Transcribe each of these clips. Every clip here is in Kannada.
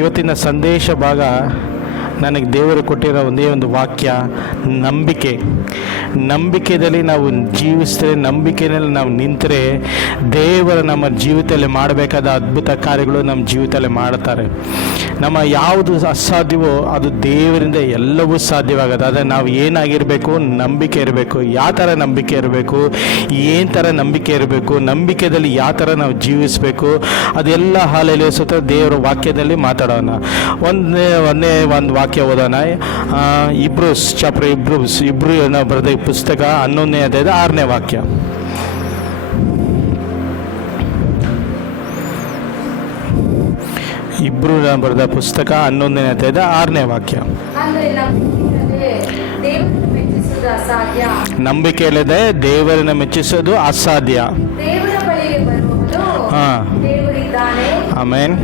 ಇವತ್ತಿನ ಸಂದೇಶ ಭಾಗ ನನಗೆ ದೇವರು ಕೊಟ್ಟಿರೋ ಒಂದೇ ಒಂದು ವಾಕ್ಯ, ನಂಬಿಕೆಯಲ್ಲಿ ನಾವು ಜೀವಿಸಿದ್ರೆ, ನಂಬಿಕೆಯಲ್ಲಿ ನಾವು ನಿಂತರೆ ದೇವರು ನಮ್ಮ ಜೀವಿತದಲ್ಲಿ ಮಾಡಬೇಕಾದ ಅದ್ಭುತ ಕಾರ್ಯಗಳು ನಮ್ಮ ಜೀವಿತದಲ್ಲಿ ಮಾಡ್ತಾರೆ. ನಮ್ಮ ಯಾವುದು ಅಸಾಧ್ಯವೋ ಅದು ದೇವರಿಂದ ಎಲ್ಲವೂ ಸಾಧ್ಯವಾಗುತ್ತೆ. ಆದರೆ ನಾವು ಏನಾಗಿರಬೇಕು? ನಂಬಿಕೆ ಇರಬೇಕು. ಯಾವ ಥರ ನಂಬಿಕೆ ಇರಬೇಕು? ಏನು ಥರ ನಂಬಿಕೆ ಇರಬೇಕು? ನಂಬಿಕೆಯಲ್ಲಿ ಯಾವ ಥರ ನಾವು ಜೀವಿಸಬೇಕು? ಅದೆಲ್ಲ ಹಾಲೆಯಲ್ಲಿ ಸುತ್ತ ದೇವರ ವಾಕ್ಯದಲ್ಲಿ ಮಾತಾಡೋಣ. ಒಂದು ವಾಕ್ಯ ಓದೋಣ. ಇಬ್ರೂಸ್ ಚಾಪ್ಟರ್ ಇಬ್ರು ಬರೆದ ಪುಸ್ತಕ 11ನೇ ಅಧ್ಯಾಯದ 6ನೇ ವಾಕ್ಯ. ಇಬ್ರು ಬರೆದ ಪುಸ್ತಕ 11ನೇ ಅಧ್ಯಾಯದ 6ನೇ ವಾಕ್ಯ. ನಂಬಿಕೆ ಇಲ್ಲದೆ ದೇವರನ್ನು ಮೆಚ್ಚಿಸೋದು ಅಸಾಧ್ಯ. ಆಮೆನ್.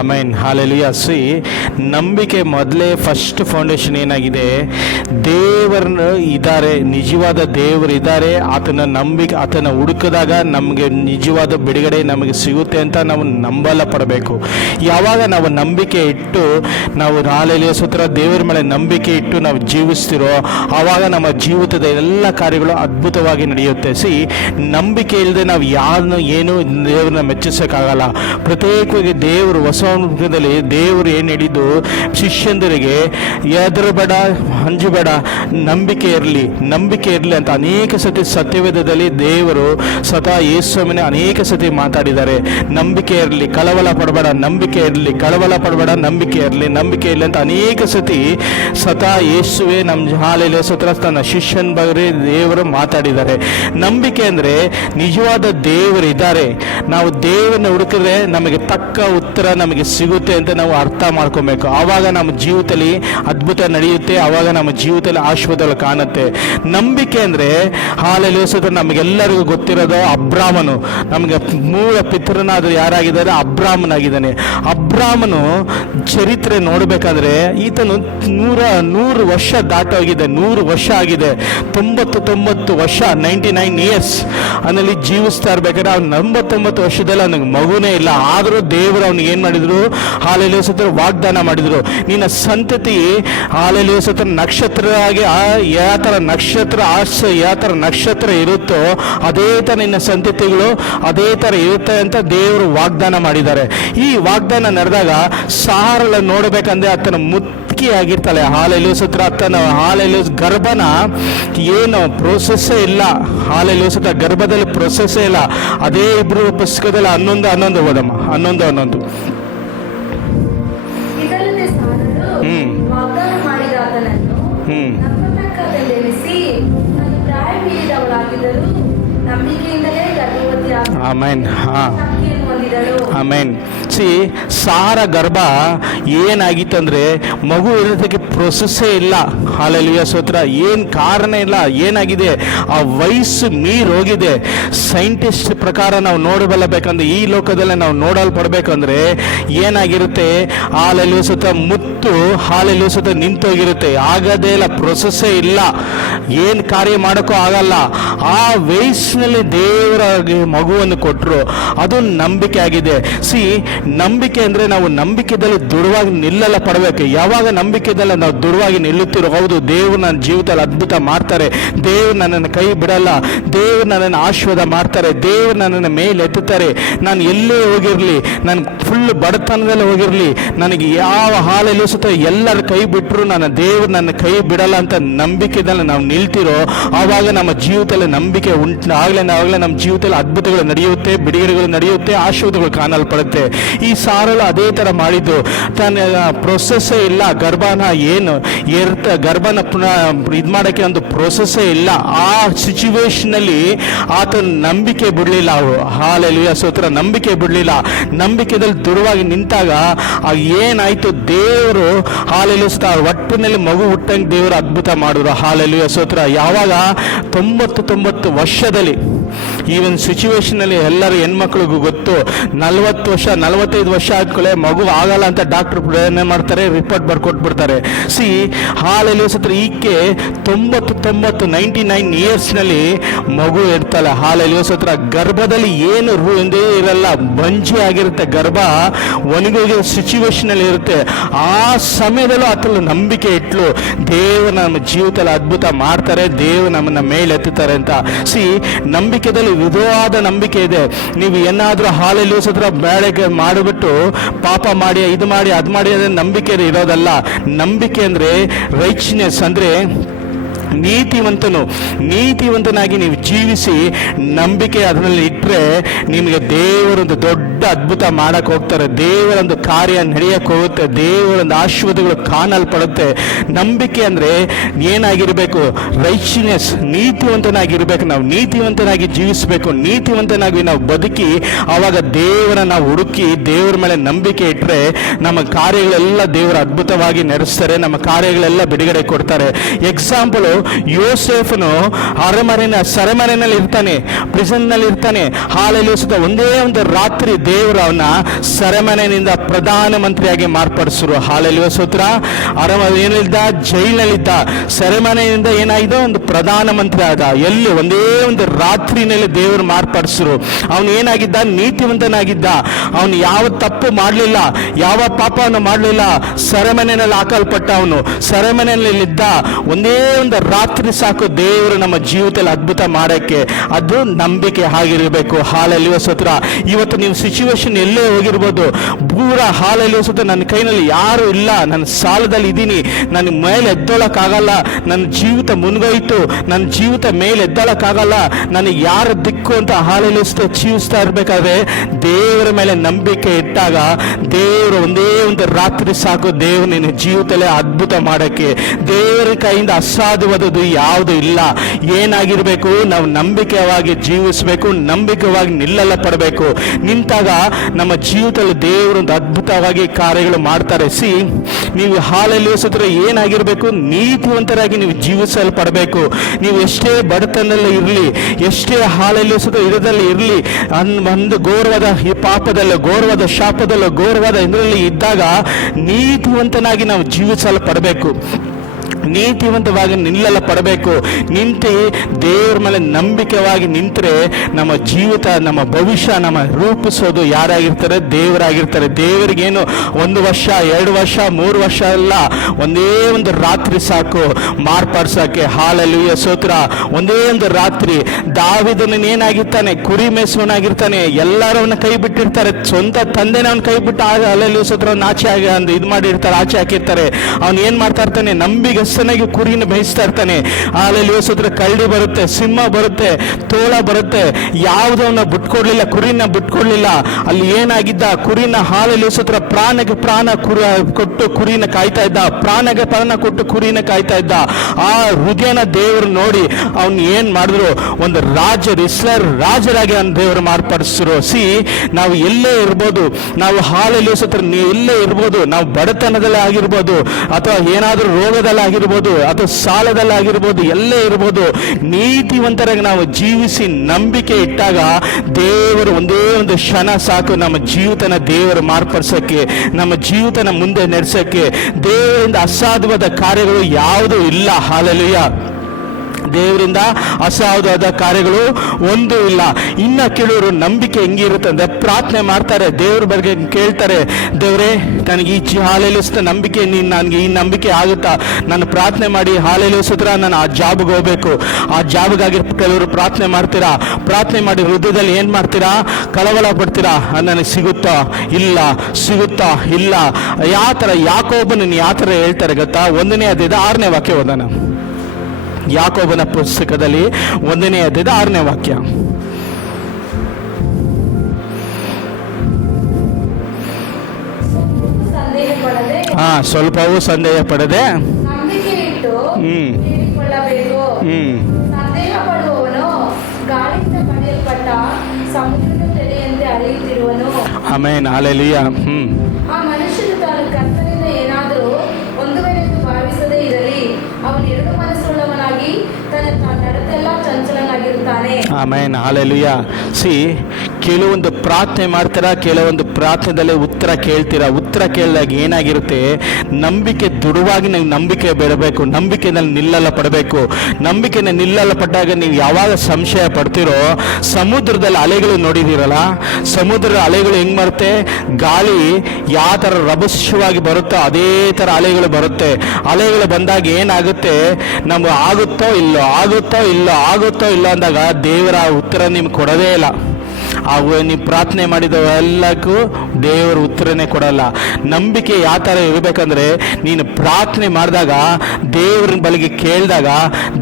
ಆಮೆನ್. ಹಾಲೆಲೂಯಾ. ನಂಬಿಕೆ ಮೊದಲೇ ಫಸ್ಟ್ ಫೌಂಡೇಶನ್ ಏನಾಗಿದೆ? ದೇವರು ಇದ್ದಾರೆ, ನಿಜವಾದ ದೇವರು ಇದ್ದಾರೆ, ಆತನ ಹುಡುಕಿದಾಗ ನಮಗೆ ನಿಜವಾದ ಬಿಡುಗಡೆ ನಮಗೆ ಸಿಗುತ್ತೆ ಅಂತ ನಾವು ನಂಬಲ ಪಡಬೇಕು. ಯಾವಾಗ ನಾವು ನಂಬಿಕೆ ಇಟ್ಟು ನಾವು ಹಾಲೆಲೂಯಾ ಸೂತ್ರ ದೇವರ ಮೇಲೆ ನಂಬಿಕೆ ಇಟ್ಟು ನಾವು ಜೀವಿಸ್ತಿರೋ ಆವಾಗ ನಮ್ಮ ಜೀವಿತದ ಎಲ್ಲ ಕಾರ್ಯಗಳು ಅದ್ಭುತವಾಗಿ ನಡೆಯುತ್ತೆ. ನಂಬಿಕೆ ಇಲ್ಲದೆ ನಾವು ಏನು ದೇವ್ರನ್ನ ಮೆಚ್ಚಿಸೋಕ್ಕಾಗಲ್ಲ. ಪ್ರತ್ಯೇಕವಾಗಿ ದೇವರು ಹೊಸ ದಲ್ಲಿ ದೇವರು ಏನು ಹೇಳಿದ್ದು? ಶಿಷ್ಯಂದರಿಗೆ ಹೆದರಬೇಡ, ಅಂಜಬೇಡ, ನಂಬಿಕೆ ಇರಲಿ ಅಂತ ಅನೇಕ ಸತಿ ಸತ್ಯವೇದದಲ್ಲಿ ದೇವರು ಸ್ವತಃ ಯೇಸುವಿನ ಅನೇಕ ಸತಿ ಮಾತಾಡಿದ್ದಾರೆ. ನಂಬಿಕೆ ಇರಲಿ, ಕಳವಳ ಪಡಬೇಡ, ನಂಬಿಕೆ ಇರಲಿ, ಕಳವಳ ಪಡಬೇಡ, ನಂಬಿಕೆ ಇರಲಿ ಅಂತ ಅನೇಕ ಸತಿ ಸ್ವತಃ ಯೇಸುವೆ ನಮ್ಮ ಹಾಲೆಲೂಯಾ ಸ್ತೋತ್ರ ತನ್ನ ಶಿಷ್ಯನ ಬಗ್ಗೆ ದೇವರು ಮಾತಾಡಿದ್ದಾರೆ. ನಂಬಿಕೆ ಅಂದರೆ ನಿಜವಾದ ದೇವರು ಇದ್ದಾರೆ, ನಾವು ದೇವರನ್ನ ಹುಡುಕಿದ್ರೆ ನಮಗೆ ತಕ್ಕ ಉತ್ತರ ನಮಗೆ ಸಿಗುತ್ತೆ ಅಂತ ನಾವು ಅರ್ಥ ಮಾಡ್ಕೊಬೇಕು. ಆವಾಗ ನಮ್ಮ ಜೀವಿತದಲ್ಲಿ ಅದ್ಭುತ ನಡೆಯುತ್ತೆ, ಆವಾಗ ನಮ್ಮ ಜೀವಿತದಲ್ಲಿ ಆಶೀರ್ವಾದಗಳು ಕಾಣುತ್ತೆ. ನಂಬಿಕೆ ಅಂದರೆ ಹಾಲೆಲೂಯಾ ಸ್ತೋತ್ರ ನಮಗೆಲ್ಲರಿಗೂ ಗೊತ್ತಿರೋದು ಅಬ್ರಾಮನು. ನಮಗೆ ಮೂಲ ಪಿತೃನಾದ ಯಾರಾಗಿದ್ದಾರೆ? ಅಬ್ರಾಮನಾಗಿದ್ದಾನೆ. ಅಬ್ರಾಮನು ಚರಿತ್ರೆ ನೋಡಬೇಕಾದ್ರೆ ಈತನು 100 ವರ್ಷ ದಾಟೋಗಿದೆ, 100 ವರ್ಷ ಆಗಿದೆ, 90 ವರ್ಷ 99 ಇಯರ್ಸ್ ಅವನಲ್ಲಿ ಜೀವಿಸ್ತಾ ಇರ್ಬೇಕಾದ್ರೆ ಅವ್ನು 99 ವರ್ಷದಲ್ಲಿ ಅವನಿಗೆ ಮಗುನೇ ಇಲ್ಲ. ಆದರೂ ದೇವರು ಅವನಿಗೆ ಏನು ಮಾಡಿದ್ರು? ಹಾಲೆಲೂಯಾ ಸ್ತೋತ್ರ ವಾಗ್ದಾನ ಮಾಡಿದ್ರು. ನಿನ್ನ ಸಂತತಿ ಹಾಲೆಲೂಯಾ ಸ್ತೋತ್ರ ನಕ್ಷತ್ರ ಆಗಿ ಯಾವ ಥರ ನಕ್ಷತ್ರ ಇರುತ್ತೋ ಅದೇ ಥರ ನಿನ್ನ ಸಂತತಿಗಳು ಅದೇ ಥರ ಇರುತ್ತೆ ಅಂತ ದೇವರು ವಾಗ್ದಾನ ಮಾಡಿದ್ದಾರೆ. ಈ ವಾಗ್ದಾನ ನಡೆದಾಗ ಸಾರಳ ನೋಡಬೇಕಂದ್ರೆ ಆತನ ಆಗಿರ್ತಾಳೆ. ಹಾಲೆಲೂಯಾ ಸ್ತೋತ್ರ ಹಾಲೆಲೂಯಾ ಗರ್ಭನ ಏನು ಪ್ರೋಸೆಸ್ಸೇ ಇಲ್ಲ. ಹಾಲೆಲೂಯಾ ಸ್ತೋತ್ರ ಗರ್ಭದಲ್ಲಿ ಪ್ರೋಸೆಸ್ಸೇ ಇಲ್ಲ. ಅದೇ ಇಬ್ರು ಪುಸ್ತಕದಲ್ಲಿ 11 ಓದಮ್ಮ. 11 ಆಮೆನ್. ಆಮೆನ್. ಸಾರ ಗರ್ಭ ಏನಾಗಿತ್ತಂದ್ರೆ ಮಗು ಇರೋದಕ್ಕೆ ಪ್ರೊಸೆಸ್ಸೇ ಇಲ್ಲ. ಹಾಲೆಲೂಯಾ ಸ್ತೋತ್ರ. ಏನು ಕಾರಣ ಇಲ್ಲ, ಏನಾಗಿದೆ? ಆ ವಯಸ್ಸು ಮೀರೋಗಿದೆ. ಸೈಂಟಿಸ್ಟ್ ಪ್ರಕಾರ ನಾವು ನೋಡಬಲ್ಲಬೇಕಂದ್ರೆ ಈ ಲೋಕದಲ್ಲೇ ನಾವು ನೋಡಲ್ಪಡ್ಬೇಕಂದ್ರೆ ಏನಾಗಿರುತ್ತೆ? ಹಾಲೆಲೂಯಾ ಸ್ತೋತ್ರ ಮುತ್ತು ಹಾಲೆಲೂಯಾ ಸ್ತೋತ್ರ ನಿಂತೋಗಿರುತ್ತೆ, ಆಗದೇ ಇಲ್ಲ, ಪ್ರೊಸೆಸ್ಸೇ ಇಲ್ಲ, ಏನು ಕಾರ್ಯ ಮಾಡೋಕ್ಕೂ ಆಗಲ್ಲ. ಆ ವಯಸ್ಸಿನಲ್ಲಿ ದೇವರ ಮಗುವನ್ನು ಕೊಟ್ಟರು. ಅದು ನಂಬಿಕೆ ಆಗಿದೆ. ನಂಬಿಕೆ ಅಂದರೆ ನಾವು ನಂಬಿಕೆದಲ್ಲಿ ದೃಢವಾಗಿ ನಿಲ್ಲಲ್ಲ ಪಡಬೇಕು. ಯಾವಾಗ ನಂಬಿಕೆದಲ್ಲಿ ನಾವು ದೃಢವಾಗಿ ನಿಲ್ಲುತ್ತಿರೋ, ಹೌದು ದೇವರು ನನ್ನ ಜೀವಿತದಲ್ಲಿ ಅದ್ಭುತ ಮಾಡ್ತಾರೆ, ದೇವರು ನನ್ನನ್ನು ಕೈ ಬಿಡಲ್ಲ, ದೇವರು ನನ್ನನ್ನು ಆಶೀರ್ವಾದ ಮಾಡ್ತಾರೆ, ದೇವರು ನನ್ನನ್ನು ಮೇಲೆ ಎತ್ತುತ್ತಾರೆ, ನಾನು ಎಲ್ಲೇ ಹೋಗಿರಲಿ, ನಾನು ಫುಲ್ ಬಡತನದಲ್ಲಿ ಹೋಗಿರಲಿ, ನನಗೆ ಯಾವ ಹಾಲೆಲ್ಲೂ ಸುತ್ತ ಎಲ್ಲರ ಕೈ ಬಿಟ್ಟರು ನನ್ನ ದೇವರು ನನ್ನ ಕೈ ಬಿಡಲ್ಲ ಅಂತ ನಂಬಿಕೆದಲ್ಲಿ ನಾವು ನಿಲ್ತಿರೋ ಆವಾಗ ನಮ್ಮ ಜೀವಿತದಲ್ಲಿ ನಂಬಿಕೆ ಆಗಲೇ ನಮ್ಮ ಜೀವಿತದಲ್ಲಿ ಅದ್ಭುತಗಳು ನಡೆಯುತ್ತೆ, ಬಿಡುಗಡೆಗಳು ನಡೆಯುತ್ತೆ, ಆಶೀರ್ವಾದಗಳು ಕಾಣಲ್ಪಡುತ್ತೆ. ಈ ಸಾರಲು ಅದೇ ಥರ ಮಾಡಿದ್ದು. ತನ್ನ ಪ್ರೊಸೆಸ್ಸೇ ಇಲ್ಲ. ಗರ್ಭನ ಗರ್ಭನ ಇದು ಮಾಡೋಕ್ಕೆ ಒಂದು ಪ್ರೊಸೆಸ್ಸೇ ಇಲ್ಲ. ಆ ಸಿಚುವೇಶನಲ್ಲಿ ಆತನ ನಂಬಿಕೆ ಬಿಡಲಿಲ್ಲ. ಹಾಲೆಲೂಯಾ ಸ್ತೋತ್ರ. ನಂಬಿಕೆ ಬಿಡಲಿಲ್ಲ. ನಂಬಿಕೆದಲ್ಲಿ ದೃಢವಾಗಿ ನಿಂತಾಗ ಏನಾಯಿತು? ದೇವರು ಹಾಲೆಲೂಯಾ ಸ್ತೋತ್ರ ಒಟ್ಟಿನಲ್ಲಿ ಮಗು ಹುಟ್ಟಂಗೆ ದೇವರು ಅದ್ಭುತ ಮಾಡಿದ್ರು. ಹಾಲೆಲೂಯಾ ಸ್ತೋತ್ರ. ಯಾವಾಗ 90 ವರ್ಷದಲ್ಲಿ ಈ ಒಂದು ಸಿಚುವೇಶನಲ್ಲಿ ಎಲ್ಲರೂ ಹೆಣ್ಮಕ್ಳಿಗೂ ಗೊತ್ತು, 40 ವರ್ಷ 45 ವರ್ಷ ಆದ್ಕೊಳ್ಳೆ ಮಗು ಆಗಲ್ಲ ಅಂತ ಡಾಕ್ಟರ್ ಪ್ರಯತ್ನ ಮಾಡ್ತಾರೆ, ರಿಪೋರ್ಟ್ ಬರ್ಕೊಟ್ಬಿಡ್ತಾರೆ. ಸಿ ಹಾಲೆಲೂಯ ಸತ್ರ ಈಕೆ 99 ಇಯರ್ಸ್ನಲ್ಲಿ ಮಗು ಇರ್ತಲ್ಲ. ಹಾಲೆಲೂಯ ಸತ್ರ ಗರ್ಭದಲ್ಲಿ ಏನು ಎಂದೇ ಇರಲ್ಲ, ಬಂಜಿ ಆಗಿರುತ್ತೆ, ಗರ್ಭ ಒಣಗೋಗಿ ಸಿಚುವೇಶನಲ್ಲಿ ಇರುತ್ತೆ. ಆ ಸಮಯದಲ್ಲೂ ಆತಳು ನಂಬಿಕೆ ಇಟ್ಲು, ದೇವರು ನಮ್ಮ ಜೀವಿತದಲ್ಲಿ ಅದ್ಭುತ ಮಾಡ್ತಾರೆ, ದೇವರು ನಮ್ಮನ್ನ ಮೇಲೆತ್ತುತ್ತಾರೆ ಅಂತ. ಸಿ ನಂಬಿಕೆದಲ್ಲಿ ವಿಧವಾದ ನಂಬಿಕೆ ಇದೆ. ನೀವು ಏನಾದರೂ ಹಾಲೆಲೂಯ ಸತ್ರ ಬೇಳೆಗೆ ಮಾಡಿಬಿಟ್ಟು ಪಾಪ ಮಾಡಿ ಇದು ಮಾಡಿ ಅದು ಮಾಡಿ ಅಂದರೆ ನಂಬಿಕೆ ಇರೋದಲ್ಲ. ನಂಬಿಕೆ ಅಂದರೆ ರೈಚ್ನೆಸ್, ಅಂದರೆ ನೀತಿವಂತನಾಗಿ ನೀವು ಜೀವಿಸಿ ನಂಬಿಕೆ ಅದರಲ್ಲಿ ಇಟ್ಟರೆ ನಿಮಗೆ ದೇವರೊಂದು ದೊಡ್ಡ ಅದ್ಭುತ ಮಾಡಕ್ಕೆ ಹೋಗ್ತಾರೆ, ದೇವರೊಂದು ಕಾರ್ಯ ನಡೆಯಕ್ಕೆ ಹೋಗುತ್ತೆ, ದೇವರೊಂದು ಆಶೀರ್ವಾದಗಳು ಕಾಣಲ್ಪಡುತ್ತೆ. ನಂಬಿಕೆ ಅಂದರೆ ಏನಾಗಿರಬೇಕು? ರೈಚ್ನೆಸ್, ನೀತಿವಂತನಾಗಿರ್ಬೇಕು. ನಾವು ನೀತಿವಂತನಾಗಿ ಜೀವಿಸಬೇಕು, ನೀತಿವಂತನಾಗಿ ನಾವು ಬದುಕಿ ಆವಾಗ ದೇವರ ನಾವು ಹುಡುಕಿ ದೇವರ ಮೇಲೆ ನಂಬಿಕೆ ಇಟ್ಟರೆ ನಮ್ಮ ಕಾರ್ಯಗಳೆಲ್ಲ ದೇವರ ಅದ್ಭುತವಾಗಿ ನಡೆಸ್ತಾರೆ, ನಮ್ಮ ಕಾರ್ಯಗಳೆಲ್ಲ ಬಿಡುಗಡೆ ಕೊಡ್ತಾರೆ. ಎಕ್ಸಾಂಪಲು, ಯೋಸೇಫನು ಸೆರೆಮನೆಯಲ್ಲಿ ಇರ್ತಾನೆ, ಪ್ರಿಸನ್ನಲ್ಲಿ ಇರ್ತಾನೆ. ಹಾಲೆಲೂಯ ಸತ್ರ ಒಂದೇ ಒಂದು ರಾತ್ರಿ ದೇವರು ಅವನ ಸೆರೆಮನೆಯಿಂದ ಪ್ರಧಾನ ಮಂತ್ರಿಯಾಗಿ ಮಾರ್ಪಡಿಸಿದ್ರು. ಹಾಲೆಲೂಯ ಸತ್ರ ಏನಿದ್ದ? ಜೈಲಿನಲ್ಲಿದ್ದ. ಸೆರೆಮನೆಯಿಂದ ಏನಾಗಿದೆ? ಒಂದು ಪ್ರಧಾನ ಮಂತ್ರಿ ಆದ. ಎಲ್ಲಿ? ಒಂದೇ ಒಂದು ರಾತ್ರಿನಲ್ಲಿ ದೇವರು ಮಾರ್ಪಡಿಸಿದ್ರು. ಅವನು ಏನಾಗಿದ್ದ? ನೀತಿವಂತನಾಗಿದ್ದ. ಅವನು ಯಾವ ತಪ್ಪು ಮಾಡಲಿಲ್ಲ, ಯಾವ ಪಾಪವನ್ನು ಮಾಡಲಿಲ್ಲ. ಸೆರೆಮನೆಯಲ್ಲಿ ಹಾಕಲ್ಪಟ್ಟ ಅವನು ಸೆರೆಮನೆಯಲ್ಲಿದ್ದ. ಒಂದೇ ಒಂದು ರಾತ್ರಿ ಸಾಕು ದೇವರು ನಮ್ಮ ಜೀವಿತದಲ್ಲಿ ಅದ್ಭುತ ಮಾಡಕ್ಕೆ. ಅದು ನಂಬಿಕೆ ಆಗಿರಬೇಕು. ಹಾಲೆಲೂಯ ಸ್ತೋತ್ರ. ಇವತ್ತು ನೀವು ಸಿಚುವೇಶನ್ ಎಲ್ಲೇ ಹೋಗಿರ್ಬೋದು, ಪೂರ ಹಾಲೆಲೂಯ ಸ್ತೋತ್ರ, ನನ್ನ ಕೈನಲ್ಲಿ ಯಾರು ಇಲ್ಲ, ನನ್ನ ಸಾಲದಲ್ಲಿ ಇದ್ದೀನಿ, ನನ್ನ ಮೇಲೆ ಎದ್ದೋಳಕ್ಕಾಗಲ್ಲ, ನನ್ನ ಜೀವಿತ ಮುನ್ಗೋಯ್ತು, ನನ್ನ ಜೀವಿತ ಮೇಲೆ ಎದ್ದೋಳಕ್ಕಾಗಲ್ಲ, ನನಗೆ ಯಾರ ದಿಕ್ಕು ಅಂತ ಹಾಲೆಲೂಯ ಸ್ತೋತ್ರ ಜೀವಿಸ್ತಾ ಇರ್ಬೇಕಾದ್ರೆ ದೇವರ ಮೇಲೆ ನಂಬಿಕೆ ಇಟ್ಟಾಗ ದೇವರು ಒಂದೇ ಒಂದು ರಾತ್ರಿ ಸಾಕು ದೇವರು ನಿನ್ನ ಜೀವಿತಲ್ಲೇ ಅದ್ಭುತ ಮಾಡಕ್ಕೆ. ದೇವರ ಕೈಯಿಂದ ಅಸಾಧ್ಯವಾದದ್ದು ಯಾವುದು ಇಲ್ಲ. ಏನಾಗಿರ್ಬೇಕು? ನಾವು ನಂಬಿಕೆವಾಗಿ ಜೀವಿಸಬೇಕು, ನಂಬಿಕೆವಾಗಿ ನಿಲ್ಲಲ್ಲ ಪಡಬೇಕು. ನಿಂತಾಗ ನಮ್ಮ ಜೀವಿತದಲ್ಲಿ ದೇವರು ಒಂದು ಅದ್ಭುತವಾಗಿ ಕಾರ್ಯಗಳು ಮಾಡ್ತಾರೆ. ಸಿ ನೀವು ಹಾಲೆಲೂಯ ಸ್ತೋತ್ರ ಏನಾಗಿರ್ಬೇಕು? ನೀತಿವಂತರಾಗಿ ನೀವು ಜೀವಿಸಲ್ಪಡಬೇಕು. ನೀವು ಎಷ್ಟೇ ಬಡತನದಲ್ಲಿ ಇರಲಿ, ಎಷ್ಟೇ ಹಾಲೆಲೂಯ ಸ್ತೋತ್ರ ಇರದಲ್ಲಿ ಇರಲಿ, ಒಂದು ಘೋರವಾದ ಈ ಪಾಪದಲ್ಲೋ, ಘೋರವಾದ ಶಾಪದಲ್ಲೋ, ಘೋರವಾದ ಇದರಲ್ಲಿ ಇದ್ದಾಗ ನೀತಿವಂತನಾಗಿ ನಾವು ಜೀವಿಸಲ್ಪಡಬೇಕು, ನೀತಿವಂತವಾಗಿ ನಿಲ್ಲಲ್ಲ ಪಡಬೇಕು. ನಿಂತು ದೇವರ ಮೇಲೆ ನಂಬಿಕೆವಾಗಿ ನಿಂತರೆ ನಮ್ಮ ಜೀವಿತ, ನಮ್ಮ ಭವಿಷ್ಯ, ನಮ್ಮ ರೂಪಿಸೋದು ಯಾರಾಗಿರ್ತಾರೆ? ದೇವರಾಗಿರ್ತಾರೆ. ದೇವರಿಗೇನು 1 ವರ್ಷ 2 ವರ್ಷ 3 ವರ್ಷ ಅಲ್ಲ, ಒಂದೇ ಒಂದು ರಾತ್ರಿ ಸಾಕು ಮಾರ್ಪಡಿಸೋಕ್ಕೆ. ಹಾಲೆಲೂಯ ಸ್ತೋತ್ರ. ಒಂದೇ ಒಂದು ರಾತ್ರಿ. ದಾವೀದನ ಏನಾಗಿರ್ತಾನೆ? ಕುರಿ ಮೇಯಿಸುವವನಾಗಿರ್ತಾನೆ. ಎಲ್ಲರೂ ಅವನ ಕೈ ಬಿಟ್ಟಿರ್ತಾರೆ, ಸ್ವಂತ ತಂದೆನ ಅವನ ಕೈ ಬಿಟ್ಟು ಹಾಲೆಲೂಯ ಸ್ತೋತ್ರ ಆಚೆ ಇದು ಮಾಡಿರ್ತಾರೆ, ಆಚೆ ಹಾಕಿರ್ತಾರೆ. ಅವನು ಏನು ಮಾಡ್ತಾ ಇರ್ತಾನೆ? ನಂಬಿಗಸ್ತನಾಗಿ ಕುರಿನ ಬೇಯಿಸ್ತಾ ಇರ್ತಾನೆ. ಹಾಲೆಲೂಯ ಸ್ತೋತ್ರ. ಕರಡಿ ಬರುತ್ತೆ, ಸಿಂಹ ಬರುತ್ತೆ, ತೋಳ ಬರುತ್ತೆ, ಯಾವುದವನ್ನ ಬಿಟ್ಕೊಡ್ಲಿಲ್ಲ, ಕುರಿನ ಬಿಟ್ಕೊಡ್ಲಿಲ್ಲ. ಅಲ್ಲಿ ಏನಾಗಿದ್ದ? ಕುರಿನ ಹಾಲೆಲೂಯ ಸ್ತೋತ್ರ ಪ್ರಾಣಕ್ಕೆ ಪ್ರಾಣ ಕೊಟ್ಟು ಕುರಿನ ಕಾಯ್ತಾ ಇದ್ದ, ಪ್ರಾಣಕ್ಕೆ ಪ್ರಾಣ ಕೊಟ್ಟು ಕುರಿನ ಕಾಯ್ತಾ ಇದ್ದ. ಆ ಹೃದಯನ ದೇವರು ನೋಡಿ ಅವನು ಏನ್ ಮಾಡಿದ್ರು? ಒಂದು ಇಸ್ರಾಯೇಲ್ ರಾಜರಾಗಿ ಅವನ ದೇವರು ಮಾರ್ಪಡಿಸಿದ್ರು. ಸಿ ನಾವು ಎಲ್ಲೇ ಇರ್ಬೋದು, ನಾವು ಹಾಲೆಲೂಯ ಸ್ತೋತ್ರ ಎಲ್ಲೇ ಇರ್ಬೋದು, ನಾವು ಬಡತನದಲ್ಲೇ ಆಗಿರ್ಬೋದು, ಅಥವಾ ಏನಾದರೂ ರೋಗದಲ್ಲಿ ಆಗಿರ್ಬೋದು, ಅಥವಾ ಸಾಲದಲ್ಲಿ ಆಗಿರ್ಬೋದು, ಎಲ್ಲೇ ಇರ್ಬೋದು, ನೀತಿವಂತರಾಗಿ ನಾವು ಜೀವಿಸಿ ನಂಬಿಕೆ ಇಟ್ಟಾಗ ದೇವರು ಒಂದೇ ಒಂದು ಕ್ಷಣ ಸಾಕು ನಮ್ಮ ಜೀವಿತನ ದೇವರು ಮಾರ್ಪಡಿಸೋಕ್ಕೆ, ನಮ್ಮ ಜೀವಿತನ ಮುಂದೆ ನಡೆಸೋಕ್ಕೆ. ದೇವರಿಂದ ಅಸಾಧ್ಯವಾದ ಕಾರ್ಯಗಳು ಯಾವುದೂ ಇಲ್ಲ. ಹಾಲೆಲೂಯ. ದೇವರಿಂದ ಅಸಾಧ್ಯವಾದ ಕಾರ್ಯಗಳು ಒಂದೂ ಇಲ್ಲ. ಇನ್ನು ಕೆಲವರು ನಂಬಿಕೆ ಹೆಂಗಿರುತ್ತೆ ಅಂದರೆ ಪ್ರಾರ್ಥನೆ ಮಾಡ್ತಾರೆ, ದೇವ್ರ ಬಗ್ಗೆ ಕೇಳ್ತಾರೆ, ದೇವರೇ ನನಗೆ ಈ ಹಾಲೆಲೂಯ ಸ್ತೋತ್ರ ನಂಬಿಕೆ, ನನಗೆ ಈ ನಂಬಿಕೆ ಆಗುತ್ತಾ? ನಾನು ಪ್ರಾರ್ಥನೆ ಮಾಡಿ ಹಾಲೆಲೂಯ ಸ್ತೋತ್ರ ನಾನು ಆ ಜಾಬ್ಗೆ ಹೋಗ್ಬೇಕು. ಆ ಜಾಬ್ಗಾಗಿ ಕೆಲವರು ಪ್ರಾರ್ಥನೆ ಮಾಡ್ತೀರಾ, ಪ್ರಾರ್ಥನೆ ಮಾಡಿ ಹೃದಯದಲ್ಲಿ ಏನು ಮಾಡ್ತೀರಾ? ಕಳವಳ ಪಡ್ತೀರಾ, ನನಗೆ ಸಿಗುತ್ತಾ ಇಲ್ಲ, ಸಿಗುತ್ತಾ ಇಲ್ಲ. ಯಾವ ಥರ ಯಾಕೋಬನ ಯಾವ ಥರ ಹೇಳ್ತಾರೆ ಗೊತ್ತಾ? 1ನೇ ಅಧ್ಯಾಯದ 6ನೇ ವಾಕ್ಯ ಓದೋಣ. ಯಾಕೋಬನ ಪುಸ್ತಕದಲ್ಲಿ 1ನೇ ಅಧ್ಯಾಯದ 6ನೇ ವಾಕ್ಯ. ಸ್ವಲ್ಪವೂ ಸಂದೇಹ ಪಡದೆ ಆಮೆನ್. ಹಲ್ಲೆಲೂಯ. ಆ ಮನುಷ್ಯನು ತಾನು ಕರ್ತನಿಂದ ಏನಾದರೂ ಹೊಂದುವೆನೆಂದು ಭಾವಿಸದೇ ಇರಲಿ, ಅವನು ಎರಡು ಮನಸ್ಸುಳ್ಳವನಾಗಿ ತನ್ನ ನಡತೆಲ್ಲ ಚಂಚಲನಾಗಿರುತ್ತಾನೆ. ಆಮೇನ್ ಹಾಲೆಲೂಯಾ. ಸಿ, ಕೆಲವೊಂದು ಪ್ರಾರ್ಥನೆ ಮಾಡ್ತೀರಾ, ಕೆಲವೊಂದು ಪ್ರಾರ್ಥನೆದಲ್ಲಿ ಉತ್ತರ ಕೇಳ್ತೀರಾ. ಉತ್ತರ ಕೇಳಿದಾಗ ಏನಾಗಿರುತ್ತೆ, ನಂಬಿಕೆ ದೃಢವಾಗಿ ನೀವು ನಂಬಿಕೆ ಬೆಳಬೇಕು, ನಂಬಿಕೆನಲ್ಲಿ ನಿಲ್ಲಲ್ಲ ಪಡಬೇಕು. ನಂಬಿಕೆನ ನಿಲ್ಲಲ್ಲ ಪಟ್ಟಾಗ ನೀವು ಯಾವಾಗ ಸಂಶಯ ಪಡ್ತೀರೋ, ಸಮುದ್ರದಲ್ಲಿ ಅಲೆಗಳು ನೋಡಿದ್ದೀರಲ್ಲ, ಸಮುದ್ರದ ಅಲೆಗಳು ಹೆಂಗ್ ಬರುತ್ತೆ, ಗಾಳಿ ಯಾವ ಥರ ರಭಸವಾಗಿ ಬರುತ್ತೋ ಅದೇ ಥರ ಅಲೆಗಳು ಬರುತ್ತೆ. ಅಲೆಗಳು ಬಂದಾಗ ಏನಾಗುತ್ತೆ, ನಮ್ಗೆ ಆಗುತ್ತೋ ಇಲ್ಲೋ ಆಗುತ್ತೋ ಇಲ್ಲೋ ಆಗುತ್ತೋ ಇಲ್ಲೋ ಅಂದಾಗ ದೇವರ ಉತ್ತರ ನಿಮ್ಗೆ ಕೊಡೋದೇ ಇಲ್ಲ. ಅವು ನೀವು ಪ್ರಾರ್ಥನೆ ಮಾಡಿದವೆಲ್ಲಕ್ಕೂ ದೇವರ ಉತ್ತರನೇ ಕೊಡಲ್ಲ. ನಂಬಿಕೆ ಯಾವ ಥರ ಇರಬೇಕಂದ್ರೆ, ನೀನು ಪ್ರಾರ್ಥನೆ ಮಾಡಿದಾಗ ದೇವ್ರ ಬಳಿಗೆ ಕೇಳಿದಾಗ,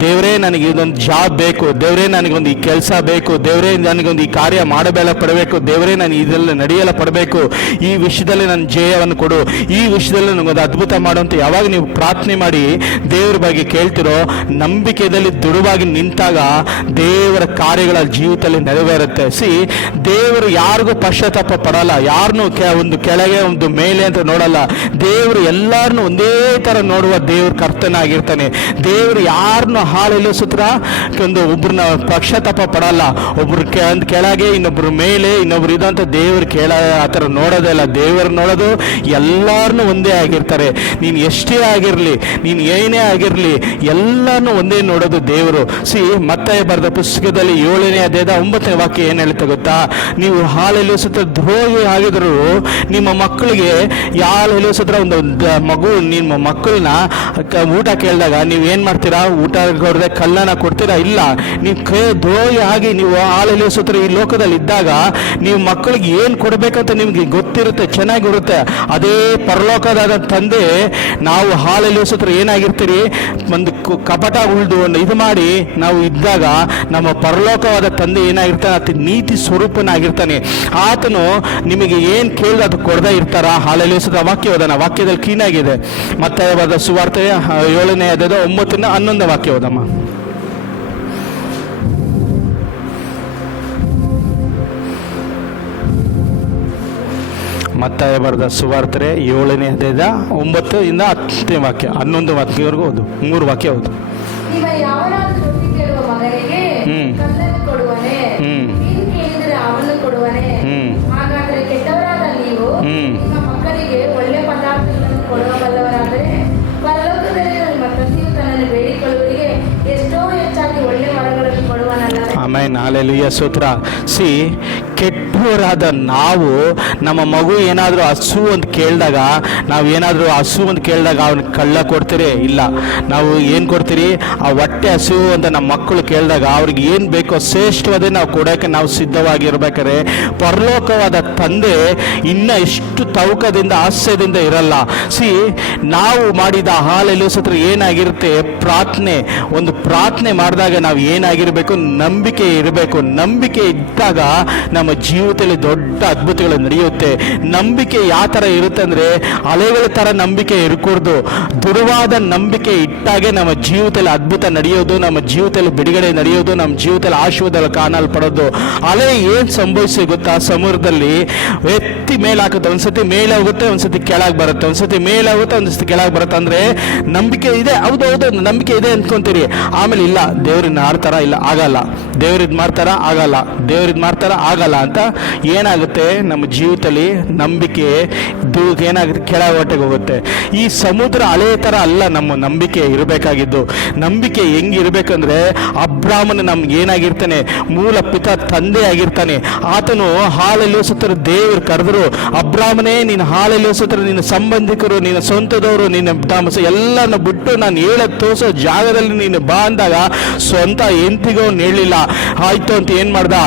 ದೇವರೇ ನನಗೆ ಇದೊಂದು ಜಾಬ್ ಬೇಕು, ದೇವರೇ ನನಗೊಂದು ಈ ಕೆಲಸ ಬೇಕು, ದೇವರೇ ನನಗೊಂದು ಈ ಕಾರ್ಯ ಮಾಡಬೇಡ ಪಡಬೇಕು, ದೇವರೇ ನನಗೆ ಇದೆಲ್ಲ ನಡೆಯಲ್ಲ ಪಡಬೇಕು, ಈ ವಿಷಯದಲ್ಲಿ ನನ್ನ ಜಯವನ್ನು ಕೊಡು, ಈ ವಿಷಯದಲ್ಲಿ ನನಗೊಂದು ಅದ್ಭುತ ಮಾಡುವಂತ ಯಾವಾಗ ನೀವು ಪ್ರಾರ್ಥನೆ ಮಾಡಿ ದೇವರ ಬಗ್ಗೆ ಕೇಳ್ತಿರೋ, ನಂಬಿಕೆಯಲ್ಲಿ ದೃಢವಾಗಿ ನಿಂತಾಗ ದೇವರ ಕಾರ್ಯಗಳ ಜೀವಿತದಲ್ಲಿ ನೆರವೇರುತ್ತೆ. ಸಿ, ದೇವರು ಯಾರಿಗೂ ಪಶ್ಚಾತ್ತಾಪ ಪಡಲ್ಲ, ಯಾರನ್ನು ಒಂದು ಕೆಳಗೆ ಒಂದು ಮೇಲೆ ಅಂತ ನೋಡಲ್ಲ. ದೇವರು ಎಲ್ಲರನ್ನು ಒಂದೇ ಥರ ನೋಡುವ ದೇವ್ರ ಕರ್ತನಾಗಿರ್ತಾನೆ. ದೇವರು ಯಾರನ್ನು ಹಾಲೆಲ್ಲ ಸುತ್ರ ಒಬ್ಬರನ್ನ ಪಶ್ಚಾತ್ತಾಪ ಪಡಲ್ಲ. ಒಬ್ರು ಒಂದು ಕೆಳಗೆ, ಇನ್ನೊಬ್ರು ಮೇಲೆ, ಇನ್ನೊಬ್ರು ಇದಂತ ದೇವ್ರು ಆ ಥರ ನೋಡೋದೇ ಇಲ್ಲ. ದೇವರು ನೋಡೋದು ಎಲ್ಲರನ್ನೂ ಒಂದೇ ಆಗಿರ್ತಾರೆ. ನೀನು ಎಷ್ಟೇ ಆಗಿರಲಿ, ನೀನು ಏನೇ ಆಗಿರಲಿ, ಎಲ್ಲರನ್ನೂ ಒಂದೇ ನೋಡೋದು ದೇವರು. ಸಿ, ಮತ್ತಾಯ ಬರೆದ ಪುಸ್ತಕದಲ್ಲಿ 7ನೇ ಅಧ್ಯಾಯದ 9ನೇ ವಾಕ್ಯ ಏನು ಹೇಳ್ತಾ ಗೊತ್ತಾ, ನೀವು ಹಾಲೆಲ್ಲ ಸುತ್ತ ದ್ರೋಹಿ ಆಗಿದ್ರು ನಿಮ್ಮ ಮಕ್ಕಳಿಗೆ ಹಾಲೆಲ್ಲ ಸುತ್ತ ಒಂದು ಮಗು ನಿಮ್ಮ ಮಕ್ಕಳನ್ನ ಊಟ ಕೇಳಿದಾಗ ನೀವು ಏನು ಮಾಡ್ತೀರಾ, ಊಟ ಕೊಡದೆ ಕಲ್ಲನ್ನ ಕೊಡ್ತೀರಾ? ಇಲ್ಲ. ನೀವು ದ್ರೋಹಿ ಆಗಿ ನೀವು ಹಾಲೆಲ್ಲ ಸುತ್ತ ಈ ಲೋಕದಲ್ಲಿ ಇದ್ದಾಗ ನೀವು ಮಕ್ಕಳಿಗೆ ಏನು ಕೊಡಬೇಕಂತ ನಿಮ್ಗೆ ಗೊತ್ತಿರುತ್ತೆ, ಚೆನ್ನಾಗಿರುತ್ತೆ. ಅದೇ ಪರಲೋಕದಾದ ತಂದೆ, ನಾವು ಹಾಲೆಲ್ಲ ಸುತ್ತ ಏನಾಗಿರ್ತೀರಿ, ಒಂದು ಕಪಟ ಉಳಿದು ಒಂದು ಇದು ಮಾಡಿ ನಾವು ಇದ್ದಾಗ ನಮ್ಮ ಪರಲೋಕವಾದ ತಂದೆ ಏನಾಗಿರ್ತಾನೆ, ಅತಿ ನೀತಿ ಸ್ವರೂಪನಾಗಿರ್ತಾನೆ. ಆತನು ನಿಮಗೆ ಏನು ಕೇಳಿದ ಅದು ಕೊಡದೇ ಇರ್ತಾರ. ಹಾಲೆಲೂಯಾ. ವಾಕ್ಯ ಓದೋಣ, ವಾಕ್ಯದಲ್ಲಿ ಕ್ಲೀನಾಗಿದೆ. ಮತ್ತಾಯ ಬರೆದ ಸುವಾರ್ತೆ 7ನೇ ಅಧ್ಯಾಯದ 9ರಿಂದ 11 ವಾಕ್ಯ ಓದಮ್ಮ. ಮತ್ತಾಯ ಬರೆದ ಸುವಾರ್ತೆ 7ನೇ ಅಧ್ಯಾಯದ 9ರಿಂದ 10ನೇ ವಾಕ್ಯ, 11 ವಾಕ್ಯವರೆಗೂ ಓದು. 3 ವಾಕ್ಯ ಓದು. ಈಗ ಯಾವನಾದರೂ ರೊಟ್ಟಿ ಕೇಳುವ ಮಗನಿಗೆ ಕಲ್ಲನ್ನು ಕೊಡುವನೇ? ನೀನು ಕೇಳಿದರೆ ಅವನು ಕೊಡುವನೇ? ಹಾಗಾದರೆ ಕೆಟ್ಟವರಾದ ನೀವು ನಿಮ್ಮ ಮಕ್ಕಳಿಗೆ ಒಳ್ಳೆ ಪದಾರ್ಥಗಳನ್ನು ಕೊಡುವ ಬಲ್ಲವರಾದರೆ ಪರಲೋಕದಲ್ಲಿ ನಿಮ್ಮ ತಂದೆಯು ತನ್ನನ್ನು ಬೇಡಿಕೊಳ್ಳುವವರಿಗೆ ಎಷ್ಟೋ ಹೆಚ್ಚಾಗಿ ಒಳ್ಳೆ ವರಗಳನ್ನು ಕೊಡುವನಲ್ಲ. ಆಮೇನ್ ಹಾಲೆಲೂಯಾ. ಸ್ತೋತ್ರ. ಸಿ, ಕೆಟ್ಟವರಾದ ನಾವು ನಮ್ಮ ಮಗು ಏನಾದರೂ ಹಸು ಅಂತ ಕೇಳಿದಾಗ, ನಾವು ಏನಾದರೂ ಹಸು ಅಂತ ಕೇಳಿದಾಗ ಅವ್ನಿಗೆ ಕಳ್ಳ ಕೊಡ್ತೀರಿ? ಇಲ್ಲ. ನಾವು ಏನು ಕೊಡ್ತೀರಿ, ಆ ಹೊಟ್ಟೆ ಹಸು ಅಂತ ನಮ್ಮ ಮಕ್ಕಳು ಕೇಳಿದಾಗ ಅವ್ರಿಗೆ ಏನು ಬೇಕೋ ಶ್ರೇಷ್ಠವಾದೇ ನಾವು ಕೊಡೋಕ್ಕೆ ನಾವು ಸಿದ್ಧವಾಗಿರ್ಬೇಕಾದ್ರೆ ಪರಲೋಕವಾದ ತಂದೆ ಇನ್ನು ಎಷ್ಟು ತೌಕದಿಂದ ಹಾಸ್ಯದಿಂದ ಇರಲ್ಲ. ಸಿ, ನಾವು ಮಾಡಿದ ಹಾಲೆಲ್ಲ ಸತ್ರ ಏನಾಗಿರುತ್ತೆ, ಪ್ರಾರ್ಥನೆ. ಒಂದು ಪ್ರಾರ್ಥನೆ ಮಾಡಿದಾಗ ನಾವು ಏನಾಗಿರಬೇಕು, ನಂಬಿಕೆ ಇರಬೇಕು. ನಂಬಿಕೆ ಇದ್ದಾಗ ನಮ್ಮ ಜೀವಿತದಲ್ಲಿ ದೊಡ್ಡ ಅದ್ಭುತಗಳು ನಡೆಯುತ್ತೆ. ನಂಬಿಕೆ ಯಾವ ಥರ ಇರುತ್ತೆ ಅಂದರೆ, ಅಲೆಗಳ ಥರ ನಂಬಿಕೆ ಇರಕೂಡ್ದು. ದೃಢವಾದ ನಂಬಿಕೆ ಇಟ್ಟಾಗೆ ನಮ್ಮ ಜೀವಿತದಲ್ಲಿ ಅದ್ಭುತ ನಡೆಯೋದು, ನಮ್ಮ ಜೀವಿತದಲ್ಲಿ ಬಿಡುಗಡೆ ನಡೆಯೋದು, ನಮ್ಮ ಜೀವಿತದಲ್ಲಿ ಆಶೀರ್ವಾದ ಕಾಣಲ್ಪಡೋದು. ಅಲೆ ಏನು ಸಂಭವಿಸಿ ಗೊತ್ತಾ, ಸಮುದ್ರದಲ್ಲಿ ಎತ್ತಿ ಮೇಲೆ ಹಾಕುತ್ತೆ, ಒಂದ್ಸತಿ ಮೇಲೆ ಹೋಗುತ್ತೆ, ಒಂದ್ಸತಿ ಕೆಳಗೆ ಬರುತ್ತೆ, ಒಂದ್ಸತಿ ಮೇಲೆ ಹೋಗುತ್ತೆ, ಒಂದ್ಸತಿ ಕೆಳಗೆ ಬರುತ್ತೆ. ಅಂದರೆ ನಂಬಿಕೆ ಇದೆ, ಹೌದು ನಂಬಿಕೆ ಇದೆ ಅಂದ್ಕೊಂತೀರಿ. ಆಮೇಲೆ ಇಲ್ಲ, ದೇವ್ರನ್ನ ಆಡ್ತಾರ, ಇಲ್ಲ ಆಗಲ್ಲ, ದೇವ್ರಿದ್ ಮಾಡ್ತಾರ, ಆಗಲ್ಲ, ದೇವ್ರಿದ್ ಮಾಡ್ತಾರ, ಆಗಲ್ಲ ಅಂತ ಏನಾಗುತ್ತೆ, ನಮ್ಮ ಜೀವಿತದಲ್ಲಿ ನಂಬಿಕೆ ಏನಾಗುತ್ತೆ, ಕೆಳಗೆ ಹೊಟ್ಟೆಗೆ ಹೋಗುತ್ತೆ. ಈ ಸಮುದ್ರ ಅಲೆ ಥರ ಅಲ್ಲ ನಮ್ಮ ನಂಬಿಕೆ ಇರಬೇಕಾಗಿದ್ದು. ನಂಬಿಕೆ ಹೆಂಗಿರ್ಬೇಕಂದ್ರೆ, ಅಬ್ರಾಮನ ನಮ್ಗೆ ಏನಾಗಿರ್ತಾನೆ, ಮೂಲ ಪಿತ ತಂದೆ ಆಗಿರ್ತಾನೆ. ಆತನು ಹಾಲೆಲ್ಲ ಸುತ್ತರ ದೇವರು ಕರೆದ್ರು, ಅಬ್ರಾಮನೇ ನೀನು ಹಾಲೆಲ್ಲ ಸುತ್ತರ ನಿನ್ನ ಸಂಬಂಧಿಕರು, ನಿನ್ನ ಸ್ವಂತದವರು, ನಿನ್ನ ಎಲ್ಲನ ಬಿಟ್ಟು ನಾನು ಹೇಳೋದು ತೋರಿಸೋ ಜಾಗದಲ್ಲಿ ನೀನು ಬಾ ಅಂದಾಗ ಸ್ವಂತ ಎಂತಿಗೂ ಹೇಳಲಿಲ್ಲ. ಆಯ್ತು ಅಂತ ಏನು ಮಾಡ್ದ,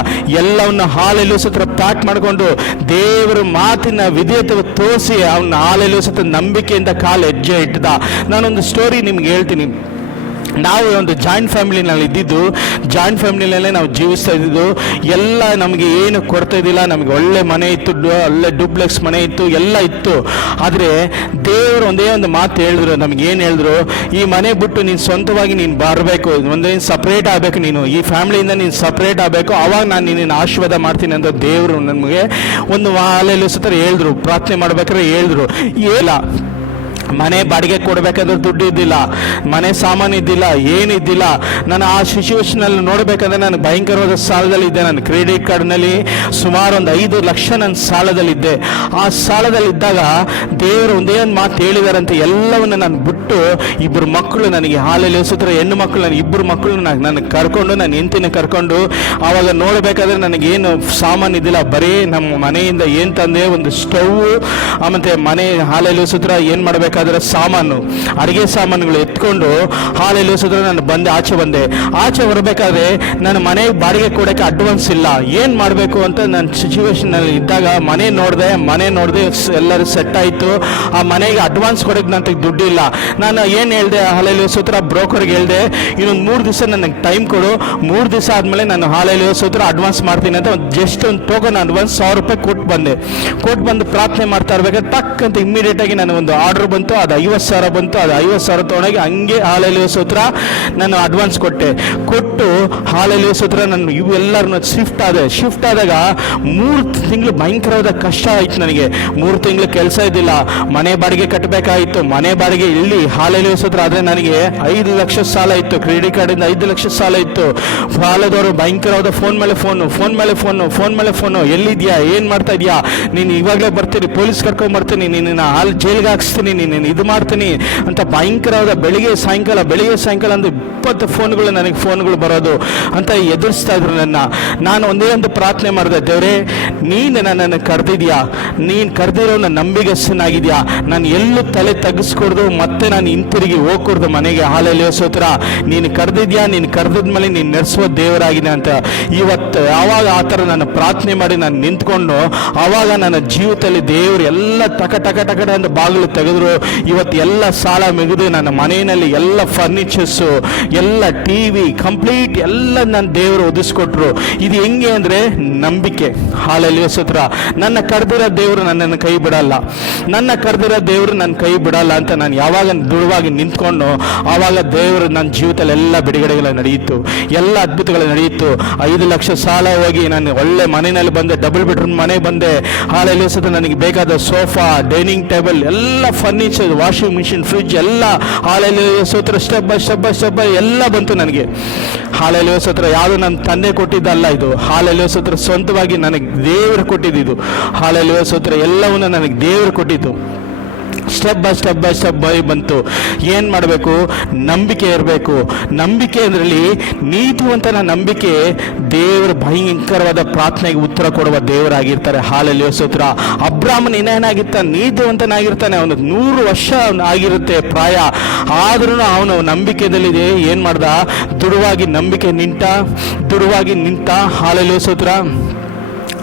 ಎಲ್ಲವನ್ನ ಹಾಲೆಲ್ಲ ಸುತ್ತರ ಪ್ಯಾಕ್ ಮಾಡಿಕೊಂಡು ದೇವರ ಮಾತಿನ ವಿಧೇಯತೆ ತೋರಿಸಿ ಅವನ ಹಾಲೆಲ್ಲ ಸುತ್ತ ನಂಬಿಕೆಯಿಂದ ಕಾಲು ಹೆಜ್ಜೆ ಇಟ್ಟದ. ನಾನೊಂದು ಸ್ಟೋರಿ ನಿಮ್ಗೆ ಹೇಳ್ತೀನಿ. ನಾವು ಒಂದು ಜಾಯಿಂಟ್ ಫ್ಯಾಮಿಲಿನಲ್ಲಿ ಇದ್ದಿದ್ದು, ಜಾಯಿಂಟ್ ಫ್ಯಾಮಿಲಿನಲ್ಲೇ ನಾವು ಜೀವಿಸ್ತಾ ಇದ್ದಿದ್ದು. ಎಲ್ಲ ನಮಗೆ ಏನು ಕೊಡ್ತಾ ಇದ್ದಿಲ್ಲ, ನಮಗೆ ಒಳ್ಳೆ ಮನೆ ಇತ್ತು, ಒಳ್ಳೆ ಡೂಪ್ಲೆಕ್ಸ್ ಮನೆ ಇತ್ತು, ಎಲ್ಲ ಇತ್ತು. ಆದರೆ ದೇವರು ಒಂದೇ ಒಂದು ಮಾತು ಹೇಳಿದ್ರು, ನಮಗೇನು ಹೇಳಿದ್ರು, ಈ ಮನೆ ಬಿಟ್ಟು ನೀನು ಸ್ವಂತವಾಗಿ ನೀನು ಬರಬೇಕು, ಒಂದೇನು ಸಪ್ರೇಟ್ ಆಗಬೇಕು, ನೀನು ಈ ಫ್ಯಾಮಿಲಿಯಿಂದ ನೀನು ಸಪ್ರೇಟ್ ಆಗಬೇಕು, ಆವಾಗ ನಾನು ನಿನ್ನ ಆಶೀರ್ವಾದ ಮಾಡ್ತೀನಿ ಅಂತ ದೇವರು ನಮಗೆ ಒಂದು ಹಾಲೆಲ್ಲ ಸುತ್ತರ ಹೇಳಿದ್ರು. ಪ್ರಾರ್ಥನೆ ಮಾಡ್ಬೇಕಾದ್ರೆ ಹೇಳಿದ್ರು. ಇಲ್ಲ ಮನೆ ಬಾಡಿಗೆ ಕೊಡಬೇಕಂದ್ರೆ ದುಡ್ಡು ಇದ್ದಿಲ್ಲ, ಮನೆ ಸಾಮಾನು ಇದ್ದಿಲ್ಲ, ಏನಿದ್ದಿಲ್ಲ. ನಾನು ಆ ಸಿಚುವೇಶನಲ್ಲಿ ನೋಡಬೇಕಂದ್ರೆ ನಾನು ಭಯಂಕರವಾದ ಸಾಲದಲ್ಲಿದ್ದೆ. ನಾನು ಕ್ರೆಡಿಟ್ ಕಾರ್ಡ್ನಲ್ಲಿ ಸುಮಾರು ಒಂದು 5 ಲಕ್ಷ ನನ್ನ ಸಾಲದಲ್ಲಿದ್ದೆ. ಆ ಸಾಲದಲ್ಲಿದ್ದಾಗ ದೇವರು ಒಂದೇ ಒಂದು ಮಾತು ಹೇಳಿದಾರಂತೆ, ಎಲ್ಲವನ್ನು ನಾನು ಬಿಟ್ಟು ಇಬ್ಬರು ಮಕ್ಕಳು ನನಗೆ ಹಾಲಲ್ಲಿ ಸುತ್ರ ಹೆಣ್ಣು ಮಕ್ಕಳು, ನಾನು ಇಬ್ಬರು ಮಕ್ಕಳು ನನಗೆ ಕರ್ಕೊಂಡು, ನಾನು ಹೆಂಡತಿನ ಕರ್ಕೊಂಡು ಆವಾಗ ನೋಡಬೇಕಾದ್ರೆ ನನಗೇನು ಸಾಮಾನು ಇದ್ದಿಲ್ಲ. ಬರೀ ನಮ್ಮ ಮನೆಯಿಂದ ಏನು ತಂದೆ, ಒಂದು ಸ್ಟವ್, ಮತ್ತು ಮನೆ ಹಾಲಲ್ಲಿ ಸುತ್ರ ಏನು ಮಾಡಬೇಕಾದ್ರೆ ಸಾಮಾನು, ಅಡುಗೆ ಸಾಮಾನುಗಳು ಎತ್ಕೊಂಡು ಹಾಲಲ್ಲಿ ಸುತ್ರ ನಾನು ಆಚೆ ಬರಬೇಕಾದ್ರೆ ನನ್ನ ಮನೆಗೆ ಬಾಡಿಗೆ ಕೊಡೋಕ್ಕೆ ಅಡ್ವಾನ್ಸ್ ಇಲ್ಲ. ಏನು ಮಾಡಬೇಕು ಅಂತ ನಾನು ಸಿಚುವೇಶನಲ್ಲಿ ಇದ್ದಾಗ ಮನೆ ನೋಡಿದೆ, ಎಲ್ಲರೂ ಸೆಟ್ ಆಯಿತು. ಆ ಮನೆಗೆ ಅಡ್ವಾನ್ಸ್ ಕೊಡೋಕ್ಕೆ ನನಗೆ ದುಡ್ಡು ಇಲ್ಲ. ನಾನು ಏನು ಹೇಳಿದೆ, ಹಾಲಲ್ಲಿ ಸೂತ್ರ ಬ್ರೋಕರ್ಗೆ ಹೇಳಿದೆ, ಇನ್ನೊಂದು 3 ದಿವಸ ನನಗೆ ಟೈಮ್ ಕೊಡು, 3 ದಿವಸ ಆದಮೇಲೆ ನಾನು ಹಾಲಲ್ಲಿ ಸೂತ್ರ ಅಡ್ವಾನ್ಸ್ ಮಾಡ್ತೀನಿ ಅಂತ ಜಸ್ಟ್ ಒಂದು ಟೋಕನ್ ಅಡ್ವಾನ್ಸ್ 1000 ರೂಪಾಯಿ ಕೊಟ್ಟು ಬಂದು ಪ್ರಾರ್ಥನೆ ಮಾಡ್ತಾ ಇರಬೇಕಾದ್ರೆ ಟಕ್ ಅಂತ ಇಮ್ಮಿಡಿಯೇಟಾಗಿ ನನಗೆ ಒಂದು ಆರ್ಡರ್ ಬಂತು. ಅದು 50,000 ಬಂತು. ಅದು 50,000 ತೊಗೊಂಡೋಗಿ ಹಂಗೆ ಹಾಲಲ್ಲಿ ಸೂತ್ರ ನಾನು ಅಡ್ವಾನ್ಸ್ ಕೊಟ್ಟು ಹಾಲಲ್ಲಿ ಸೂತ್ರ ನಾನು ಇವೆಲ್ಲರನ್ನ ಶಿಫ್ಟ್ ಆದಾಗ 3 ತಿಂಗಳು ಭಯಂಕರವಾದ ಕಷ್ಟ ಆಯಿತು ನನಗೆ. 3 ತಿಂಗಳು ಕೆಲಸ ಇದ್ದಿಲ್ಲ, ಮನೆ ಬಾಡಿಗೆ ಕಟ್ಟಬೇಕಾಯಿತು. ಮನೆ ಬಾಡಿಗೆ ಇಲ್ಲಿ ಹಾಲಲ್ಲಿ ಸೂತ್ರ ಆದರೆ ನನಗೆ 5 ಲಕ್ಷ ಸಾಲ ಇತ್ತು. ಕ್ರೆಡಿಟ್ ಕಾರ್ಡಿಂದ 5 ಲಕ್ಷ ಸಾಲ ಇತ್ತು. ಸಾಲದವರು ಭಯಂಕರವಾದ ಫೋನ್ ಮೇಲೆ ಫೋನು, ಎಲ್ಲಿದ್ಯಾ, ಏನು ಮಾಡ್ತಾ ಇದೆಯಾ, ನೀನು ಇವಾಗಲೇ ಬರ್ತೀನಿ, ಪೊಲೀಸ್ ಕರ್ಕೊಂಡ್ಬರ್ತೀನಿ, ನಿನ್ನ ಜೈಲಿಗೆ ಹಾಕ್ಸ್ತೀನಿ, ನೀನು ಇದು ಮಾಡ್ತೀನಿ ಅಂತ ಭಯಂಕರವಾದ ಬೆಳಿಗ್ಗೆ ಸಾಯಂಕಾಲ ಅಂದ್ರೆ 20 ಫೋನ್ಗಳು ಬರೋದು ಅಂತ ಎದುರಿಸ್ತಾ ಇದ್ರು ನನ್ನ. ನಾನು ಒಂದೇ ಒಂದು ಪ್ರಾರ್ಥನೆ ಮಾಡಿದೆ, ದೇವರೇ ನೀನು ನನ್ನನ್ನು ಕರೆದಿದ್ಯಾ, ನೀನು ಕರೆದಿರೋ ನನ್ನ ನಂಬಿಗಸ್ತನಾಗಿದ್ಯಾ, ನಾನು ಎಲ್ಲೂ ತಲೆ ತಗ್ಗಿಸ್ಕೊಡ್ದು ಮತ್ತೆ ನಾನು ಹಿಂತಿರುಗಿ ಹೋಗ್ಕೊಡ್ದು ಮನೆಗೆ. ಹಾಲಲ್ಲಿ ಸೋತ್ರ ನೀನು ಕರೆದಿದ್ಯಾ, ನೀನು ಕರೆದಿದ್ಮೇಲೆ ನೀನು ನಡೆಸುವ ದೇವರಾಗಿದೆ ಅಂತ. ಇವತ್ತು ಯಾವಾಗ ಆ ಥರ ನಾನು ಪ್ರಾರ್ಥನೆ ಮಾಡಿ ನಾನು ನಿಂತ್ಕೊಂಡು ಆವಾಗ ನನ್ನ ಜೀವಿತದಲ್ಲಿ ದೇವರು ಎಲ್ಲ ಟಕ ಅಂತ ಬಾಗಿಲು ತೆಗೆದ್ರು. ಇವತ್ತು ಎಲ್ಲ ಸಾಲ ಮುಗಿದು ನನ್ನ ಮನೆಯಲ್ಲಿ ಎಲ್ಲ ಫರ್ನಿಚರ್ಸು, ಎಲ್ಲ ಟಿವಿ ಕಂಪ್ಲೀಟ್ ಎಲ್ಲ ನನ್ನ ದೇವರು ಒದಿಸ್ಕೊಟ್ರು. ಇದು ಹೆಂಗೆ ಅಂದರೆ ನಂಬಿಕೆ. ಹಾಲಲ್ಲಿ ಸೂತ್ರ ನನ್ನ ಕರೆದಿರೋ ದೇವರು ನನ್ನನ್ನು ಕೈ ಬಿಡಲ್ಲ ಅಂತ ನಾನು ಯಾವಾಗ ದೃಢವಾಗಿ ನಿಂತ್ಕೊಂಡು ಆವಾಗ ದೇವರು ನನ್ನ ಜೀವಿತದಲ್ಲಿ ಎಲ್ಲ ಬಿಡುಗಡೆಗಳು ನಡೆಯಿತು, ಎಲ್ಲ ಅದ್ಭುತಗಳು ನಡೆಯಿತು. 5 ಲಕ್ಷ ಸಾಲ ಹೋಗಿ ನಾನು ಒಳ್ಳೆ ಮನೆಯಲ್ಲಿ ಬಂದೆ, ಡಬಲ್ ಬೆಡ್ರೂಮ್ ಮನೆ ಬಂದೆ. ಹಾಲಲ್ಲಿ ಸೂತ್ರ ನನಗೆ ಬೇಕಾದ ಸೋಫಾ, ಡೈನಿಂಗ್ ಟೇಬಲ್, ಎಲ್ಲ ಫರ್ನಿಚರ್, ವಾಷಿಂಗ್ ಮಿಷಿನ್, ಫ್ರಿಡ್ಜ್ ಎಲ್ಲ ಹಾಲಲ್ಲಿ ಸೂತ್ರ ಸ್ಟೆಪ್ ಬೈ ಸ್ಟೆಪ್ ಎಲ್ಲ ಬಂತು ನನಗೆ. ಹಾಲಲ್ಲಿ ಸೂತ್ರ ಯಾವುದು ನನ್ನ ತಂದೆ ಕೊಟ್ಟಿದ್ದಲ್ಲ, ಇದು ಹಾಲಲ್ಲಿ ಸೂತ್ರ ಸ್ವಂತವಾಗಿ ನನಗೆ ದೇವರು ಕೊಟ್ಟಿದ್ದು. ಹಾಲಲ್ಲಿ ಸೂತ್ರ ಎಲ್ಲವನ್ನು ನನಗೆ ದೇವರು ಕೊಟ್ಟಿದ್ದು. ಸ್ಟೆಪ್ ಬೈ ಸ್ಟೆಪ್ ಬಂತು. ಏನು ಮಾಡಬೇಕು? ನಂಬಿಕೆ ಇರಬೇಕು. ನಂಬಿಕೆ ಅದರಲ್ಲಿ ನೀತಿವಂತನ ನಂಬಿಕೆ ದೇವರು ಭಯಂಕರವಾದ ಪ್ರಾರ್ಥನೆಗೆ ಉತ್ತರ ಕೊಡುವ ದೇವರಾಗಿರ್ತಾರೆ. ಹಾಲಲ್ಲಿ ಸೂತ್ರ ಅಬ್ರಾಮನ್ ಏನಾಗಿರ್ತಾನೆ? ನೀತಿವಂತನಾಗಿರ್ತಾನೆ. ಅವನು 100 ವರ್ಷ ಆಗಿರುತ್ತೆ ಪ್ರಾಯ, ಆದ್ರೂ ಅವನು ನಂಬಿಕೆಯಲ್ಲಿ ಏನು ಮಾಡ್ದ? ದೃಢವಾಗಿ ನಿಂತ. ಹಾಲಲ್ಲಿ ಸೂತ್ರ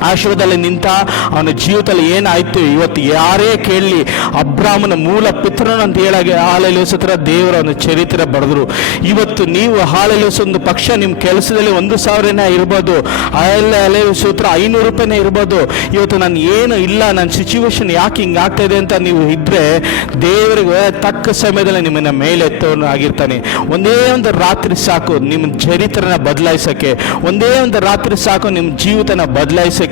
ಆಶೀರ್ವಾದದಲ್ಲಿ ನಿಂತ. ಅವನ ಜೀವಿತದಲ್ಲಿ ಏನಾಯ್ತು? ಇವತ್ತು ಯಾರೇ ಕೇಳಲಿ, ಅಬ್ರಾಮನ ಮೂಲ ಪಿತೃನು ಅಂತ ಹೇಳಾಗೆ ಹಾಲಲ್ಲಿ ಸೂತ್ರ ದೇವರ ಒಂದು ಚರಿತ್ರೆ ಬರೆದ್ರು. ಇವತ್ತು ನೀವು ಹಾಲಲ್ಲಿ ಒಂದು ಪಕ್ಷ ನಿಮ್ಮ ಕೆಲಸದಲ್ಲಿ 1,000 ಇರ್ಬೋದು, ಅಲ್ಲೇ ಸೂತ್ರ 500 ರೂಪಾಯಿನೇ ಇರ್ಬೋದು. ಇವತ್ತು ನಾನು ಏನು ಇಲ್ಲ, ನನ್ನ ಸಿಚುವೇಶನ್ ಯಾಕೆ ಹಿಂಗೆ ಆಗ್ತಾ ಇದೆ ಅಂತ ನೀವು ಇದ್ರೆ ದೇವರಿಗೆ ತಕ್ಕ ಸಮಯದಲ್ಲಿ ನಿಮ್ಮನ್ನ ಮೇಲೆತ್ತವನು ಆಗಿರ್ತಾನೆ. ಒಂದೇ ಒಂದು ರಾತ್ರಿ ಸಾಕು ನಿಮ್ಮ ಚರಿತ್ರನ ಬದಲಾಯಿಸೋಕ್ಕೆ, ಒಂದೇ ಒಂದು ರಾತ್ರಿ ಸಾಕು ನಿಮ್ಮ ಜೀವಿತನ ಬದಲಾಯಿಸೋಕ್ಕೆ.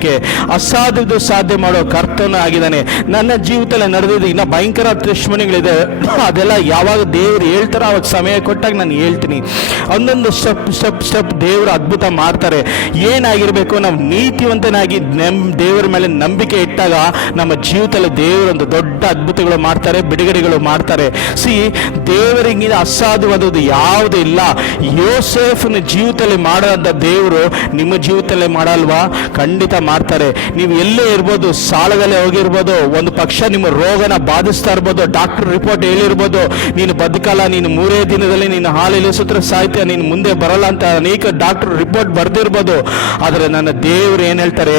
ಅಸಾಧ್ಯದ್ದು ಸಾಧ್ಯ ಮಾಡೋ ಕರ್ತನ ಆಗಿದ್ದಾನೆ. ನನ್ನ ಜೀವಿತದಲ್ಲಿ ನಡೆದಿದ್ದು ಇನ್ನು ಭಯಂಕರ ಟೆಸ್ಟಿಮನಿಗಳಿದೆ. ಅದೆಲ್ಲ ಯಾವಾಗ ದೇವರು ಹೇಳ್ತಾರೋ ಅವಾಗ ಸಮಯ ಕೊಟ್ಟಾಗ ನಾನು ಹೇಳ್ತೀನಿ. ಒಂದೊಂದು ಸ್ಟೆಪ್ ದೇವರು ಅದ್ಭುತ ಮಾಡ್ತಾರೆ. ಏನಾಗಿರ್ಬೇಕು? ನಾವು ನೀತಿವಂತನಾಗಿ ದೇವರ ಮೇಲೆ ನಂಬಿಕೆ ಇಟ್ಟಾಗ ನಮ್ಮ ಜೀವಿತದಲ್ಲಿ ದೇವರೊಂದು ದೊಡ್ಡ ಅದ್ಭುತಗಳು ಮಾಡ್ತಾರೆ, ಬಿಡುಗಡೆಗಳು ಮಾಡ್ತಾರೆ. ದೇವರಿಗೆ ಅಸಾಧ್ಯವಾದದ್ದು ಯಾವುದೂ ಇಲ್ಲ. ಯೋಸೇಫನ ಜೀವಿತದಲ್ಲಿ ಮಾಡೋಂಥ ದೇವರು ನಿಮ್ಮ ಜೀವಿತದಲ್ಲಿ ಮಾಡಲ್ವಾ? ಖಂಡಿತ ಮಾಡ್ತಾರೆ. ನೀವು ಎಲ್ಲೇ ಇರ್ಬೋದು, ಸಾಲದಲ್ಲೇ ಹೋಗಿರ್ಬೋದು, ಒಂದು ಪಕ್ಷ ನಿಮ್ಮ ರೋಗನ ಬಾಧಿಸ್ತಾ ಇರ್ಬೋದು, ಡಾಕ್ಟರ್ ರಿಪೋರ್ಟ್ ಹೇಳಿರ್ಬೋದು, ನೀನು ಬದುಕಲ್ಲ, ನೀನು 3 ದಿನದಲ್ಲಿ ನೀನು ಹಾಲಲ್ಲಿ ಸೂತ್ರ ಸಾಯ್ತೀಯ, ನೀನು ಮುಂದೆ ಬರಲ್ಲ ಅಂತ ಅನೇಕ ಡಾಕ್ಟರ್ ರಿಪೋರ್ಟ್ ಬರ್ದಿರ್ಬೋದು. ಆದರೆ ನನ್ನ ದೇವರು ಏನು ಹೇಳ್ತಾರೆ?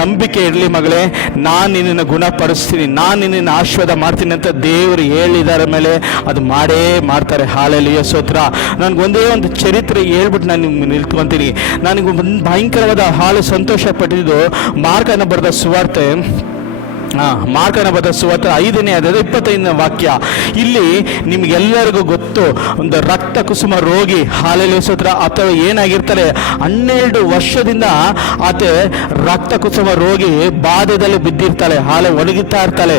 ನಂಬಿಕೆ ಇರಲಿ ಮಗಳೇ, ನಾನು ನಿನ್ನನ್ನು ಗುಣಪಡಿಸ್ತೀನಿ, ನಾನು ನಿನ್ನನ್ನು ಆಶೀರ್ವಾದ ಮಾಡ್ತೀನಿ ಅಂತ ದೇವರು ಹೇಳಿದಾರ ಮೇಲೆ ಅದು ಮಾಡೇ ಮಾಡ್ತಾರೆ. ಹಾಲಲ್ಲಿ ಸೂತ್ರ ನನಗೊಂದೇ ಒಂದು ಚರಿತ್ರೆ ಹೇಳ್ಬಿಟ್ಟು ನಾನು ನಿಮ್ಗೆ ನಿಲ್ತ್ಕೊತೀನಿ. ನನಗೆ ಭಯಂಕರವಾದ ಸಂತೋಷ ಪಟ್ಟಿದ್ದು ಮಾರ್ಕನ ಬರೆದ ಸುವಾರ್ತೆ ಮಾರ್ಕನ ಬರೆದ ಸುವಾರ್ತೆ 5ನೇ ಅಧ್ಯಾಯದ 25ನೇ ವಾಕ್ಯ. ಇಲ್ಲಿ ನಿಮ್ಗೆಲ್ಲರಿಗೂ ಗೊತ್ತು, ಒಂದು ರಕ್ತ ಕುಸುಮ ರೋಗಿ, ಹಾಲೆಲೂಯ ಸ್ತೋತ್ರ, ಅಥವಾ ಏನಾಗಿರ್ತಾರೆ 12 ವರ್ಷದಿಂದ ಆತ ರಕ್ತ ಕುಸುಮ ರೋಗಿ ಬಾಧೆದಲ್ಲಿ ಬಿದ್ದಿರ್ತಾಳೆ, ಒಣಗುತ್ತಾ ಇರ್ತಾಳೆ.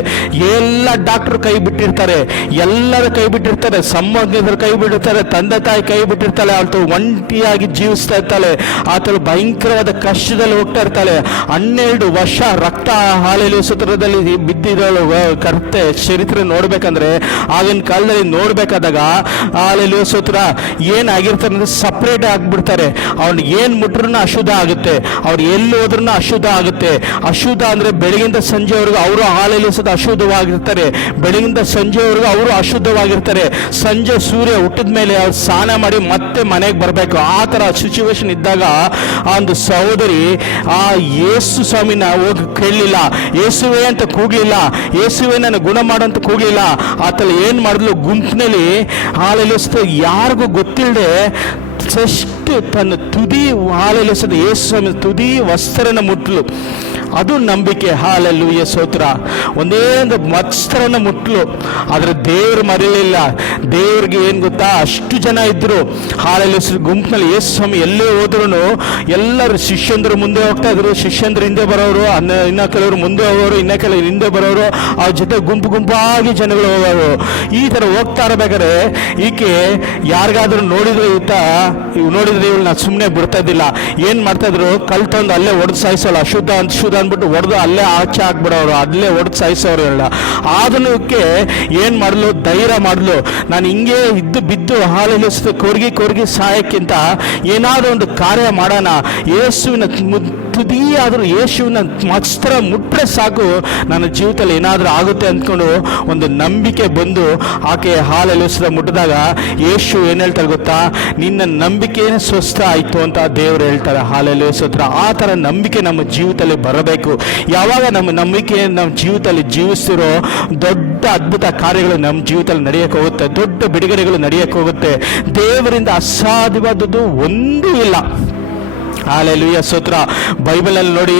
ಎಲ್ಲ ಡಾಕ್ಟರ್ ಕೈ ಬಿಟ್ಟಿರ್ತಾರೆ, ಎಲ್ಲರ ಕೈ ಬಿಟ್ಟಿರ್ತಾರೆ, ಸಂಬಂಧಿಕರು ಕೈ ಬಿಟ್ಟಿರ್ತಾರೆ, ತಂದೆ ತಾಯಿ ಕೈ ಬಿಟ್ಟಿರ್ತಾಳೆ. ಆತ ಒಂಟಿಯಾಗಿ ಜೀವಿಸ್ತಾ ಇರ್ತಾಳೆ. ಆತಳು ಭಯಂಕರವಾದ ಕಷ್ಟದಲ್ಲಿ ಹೋಗ್ತಾ ಇರ್ತಾಳೆ. 12 ವರ್ಷ ರಕ್ತ ಹಾಲೆಲೂಯ ಸ್ತೋತ್ರದಲ್ಲಿ ಬಿದ್ದಿರೋಳು ಕರ್ತೆ ಚರಿತ್ರೆ ನೋಡ್ಬೇಕಂದ್ರೆ, ಆಗಿನ ಕಾಲದಲ್ಲಿ ನೋಡ್ಬೇಕಾದಾಗ ಹಾಲೆಲೂಯ ಸ್ತೋತ್ರ ಏನಾಗಿರ್ತಾರೆ ಅಂದ್ರೆ ಸಪ್ರೇಟ್ ಆಗ್ಬಿಡ್ತಾರೆ. ಅವ್ನಿಗೆ ಏನ್ ಮುಟ್ರೂ ಅಶುದ್ಧ ಆಗುತ್ತೆ, ಅವ್ರು ಎಲ್ಲಿ ಹೋದ್ರೂ ಅಶುದ್ಧ ಆಗುತ್ತೆ. ಅಶುದ್ಧ ಅಂದ್ರೆ ಬೆಳಗಿಂದ ಸಂಜೆವರೆಗೂ ಅವರು ಹಾಲೆಲೂಯ ಸ್ತೋತ್ರ ಅಶುದ್ಧವಾಗಿರ್ತಾರೆ, ಬೆಳಗಿಂದ ಸಂಜೆವರೆಗೂ ಅವರು ಅಶುದ್ಧವಾಗಿರ್ತಾರೆ. ಸಂಜೆ ಸೂರ್ಯ ಹುಟ್ಟಿದ ಮೇಲೆ ಅವ್ರು ಸ್ನಾನ ಮಾಡಿ ಮತ್ತೆ ಮನೆಗೆ ಬರಬೇಕು. ಆ ಥರ ಸಿಚುವೇಶನ್ ಇದ್ದಾಗ ಆ ಒಂದು ಸಹೋದರಿ ಆ ಯೇಸು ಸ್ವಾಮಿನ ಹೋಗಿ ಕೇಳಲಿಲ್ಲ, ಯೇಸುವೆ ಅಂತ ಕೂಗ್ಲಿಲ್ಲ, ಯೇಸುವೆ ನನ್ನ ಗುಣ ಮಾಡಂತ ಕೂಗ್ಲಿಲ್ಲ. ಆತಲ್ಲಿ ಏನು ಮಾಡಿದ್ಲು, ಗುಂಪಿನಲ್ಲಿ ಹಾಲೆಲೂಯ ಸ್ತೋತ್ರ ಯಾರಿಗೂ ಗೊತ್ತಿಲ್ಲದೆ ಜಸ್ಟ್ ತನ್ನ ತುದಿ ಹಾಲೆಲೂಯ ಸ್ತೋತ್ರ ಯೇಸು ಸ್ವಾಮಿ ತುದಿ ವಸ್ತ್ರನ ಮುಟ್ಲು. ಅದು ನಂಬಿಕೆ. ಹಾಲೆಲೂಯ ಸ್ತೋತ್ರ. ಒಂದೇ ಒಂದು ವಸ್ತ್ರನ ಮುಟ್ಲು, ಆದರೆ ದೇವರು ಮರೆಯಲಿಲ್ಲ. ದೇವ್ರಿಗೆ ಏನು ಗೊತ್ತಾ, ಅಷ್ಟು ಜನ ಇದ್ರು ಹಾಲೆಲೂಯ ಗುಂಪಿನಲ್ಲಿ. ಯೇಸು ಸ್ವಾಮಿ ಎಲ್ಲೇ ಹೋದ್ರು ಎಲ್ಲರೂ ಶಿಷ್ಯಂದರು ಮುಂದೆ ಹೋಗ್ತಾ ಇದ್ರು, ಶಿಷ್ಯಂದ್ರು ಹಿಂದೆ ಬರೋರು, ಇನ್ನ ಕೆಲವರು ಮುಂದೆ ಹೋಗೋರು, ಇನ್ನ ಕೆಲವರು ಹಿಂದೆ ಬರೋರು, ಅವ್ರ ಜೊತೆ ಗುಂಪಾಗಿ ಜನಗಳು ಹೋಗೋರು. ಈ ಥರ ಹೋಗ್ತಾ ಇರಬೇಕಾದ್ರೆ ಈಕೆ ಯಾರಿಗಾದ್ರೂ ನೋಡಿದ್ರೆ ನೋಡಿದ್ರೆ ಇವಳು ನಾ ಸುಮ್ಮನೆ ಬಿಡ್ತಾ ಇದ್ದಿಲ್ಲ. ಏನು ಮಾಡ್ತಾ ಇದ್ರು, ಕಲ್ ತಂದು ಅಲ್ಲೇ ಹೊಡೆದು ಸಾಯಿಸೋಲ್ಲ, ಅಶುದ್ಧ ಅಂದ್ಬಿಟ್ಟು ಹೊಡೆದು ಅಲ್ಲೇ ಆಚೆ ಹಾಕ್ಬಿಡೋರು, ಅಲ್ಲೇ ಹೊಡೆದು ಸಾಯಿಸೋರು ಎಲ್ಲ. ಆದನಕ್ಕೆ ಏನು ಮಾಡಲು, ಧೈರ್ಯ ಮಾಡಲು, ನಾನು ಹಿಂಗೆ ಇದ್ದು ಬಿದ್ದು ಹಾಲೆಲೂಯ ಕೊರ್ಗಿ ಸಾಯಕ್ಕಿಂತ ಏನಾದರೂ ಒಂದು ಕಾರ್ಯ ಮಾಡೋಣ, ಯೇಸುವಿನ ತುದಿಯಾದರೂ ಯೇಸುವಿನ ವಸ್ತ್ರ ಮುಟ್ರೆ ಸಾಕು, ನನ್ನ ಜೀವಿತದಲ್ಲಿ ಏನಾದರೂ ಆಗುತ್ತೆ ಅಂದ್ಕೊಂಡು ಒಂದು ನಂಬಿಕೆ ಬಂದು ಆಕೆ ಹಾಲೆಲೂಯ ಮುಟ್ಟಿದಾಗ ಯೇಸು ಏನು ಹೇಳ್ತಾರೆ ಗೊತ್ತಾ, ನಿನ್ನ ನಂಬಿಕೆನೇ ಸ್ವಸ್ಥ ಆಯಿತು ಅಂತ ದೇವರು ಹೇಳ್ತಾರೆ. ಹಾಲೆಲೂಯ ಸ್ತೋತ್ರ. ಆ ಥರ ನಂಬಿಕೆ ನಮ್ಮ ಜೀವಿತದಲ್ಲಿ ಬರಬೇಕು. ಯಾವಾಗ ನಮ್ಮ ನಂಬಿಕೆ ನಮ್ಮ ಜೀವಿತದಲ್ಲಿ ಜೀವಿಸ್ತಿರೋ ದೊಡ್ಡ ಅದ್ಭುತ ಕಾರ್ಯಗಳು ನಮ್ಮ ಜೀವಿತದಲ್ಲಿ ನಡೆಯಕ್ಕೆ ಹೋಗುತ್ತೆ, ದೊಡ್ಡ ಬಿಡುಗಡೆಗಳು ನಡೆಯಕ್ಕೆ ಹೋಗುತ್ತೆ. ದೇವರಿಂದ ಅಸಾಧ್ಯವಾದದ್ದು ಒಂದೂ ಇಲ್ಲ. ಹಾಲೆಲೂಯ ಸ್ತೋತ್ರ. ಬೈಬಲಲ್ಲಿ ನೋಡಿ,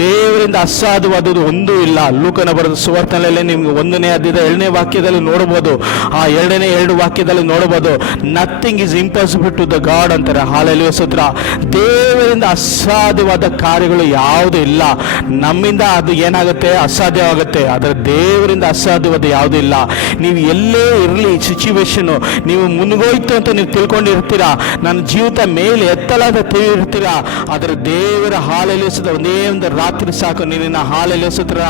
ದೇವರಿಂದ ಅಸಾಧ್ಯವಾದದ್ದು ಒಂದೂ ಇಲ್ಲ. ಲೂಕನ ಬರೆದ ಸುವಾರ್ತೆಯಲ್ಲಿ ನಿಮ್ಗೆ 1ನೇ ಅಧ್ಯಾಯದ 7ನೇ ವಾಕ್ಯದಲ್ಲಿ ನೋಡ್ಬೋದು, ಆ 2 ವಾಕ್ಯದಲ್ಲಿ ನೋಡ್ಬೋದು, nothing is impossible to the god ಅಂತಾರೆ. ಹಾಲೆಲೂಯ ಸ್ತೋತ್ರ. ದೇವರಿಂದ ಅಸಾಧ್ಯವಾದ ಕಾರ್ಯಗಳು ಯಾವುದೂ ಇಲ್ಲ. ನಮ್ಮಿಂದ ಅದು ಏನಾಗುತ್ತೆ, ಅಸಾಧ್ಯವಾಗುತ್ತೆ, ಆದರೆ ದೇವರಿಂದ ಅಸಾಧ್ಯವಾದ ಯಾವುದೂ ಇಲ್ಲ. ನೀವು ಎಲ್ಲೇ ಇರಲಿ ಸಿಚುವೇಶನ್ನು, ನೀವು ಮುನ್ಗೋಯ್ತು ಅಂತ ನೀವು ತಿಳ್ಕೊಂಡಿರ್ತೀರಾ, ನನ್ನ ಜೀವಿತ ಮೇಲೆ ಎತ್ತಲಾದ ತಿಳಿರ್ತೀರಾ, ಆದರೆ ದೇವರ ಹಾಲೆಲೂಯ ಸ್ತೋತ್ರ ಒಂದೇ ಒಂದು ರಾತ್ರಿ ಸಾಕು ನಿನ್ನ ಹಾಲೆಲೂಯ ಸ್ತೋತ್ರ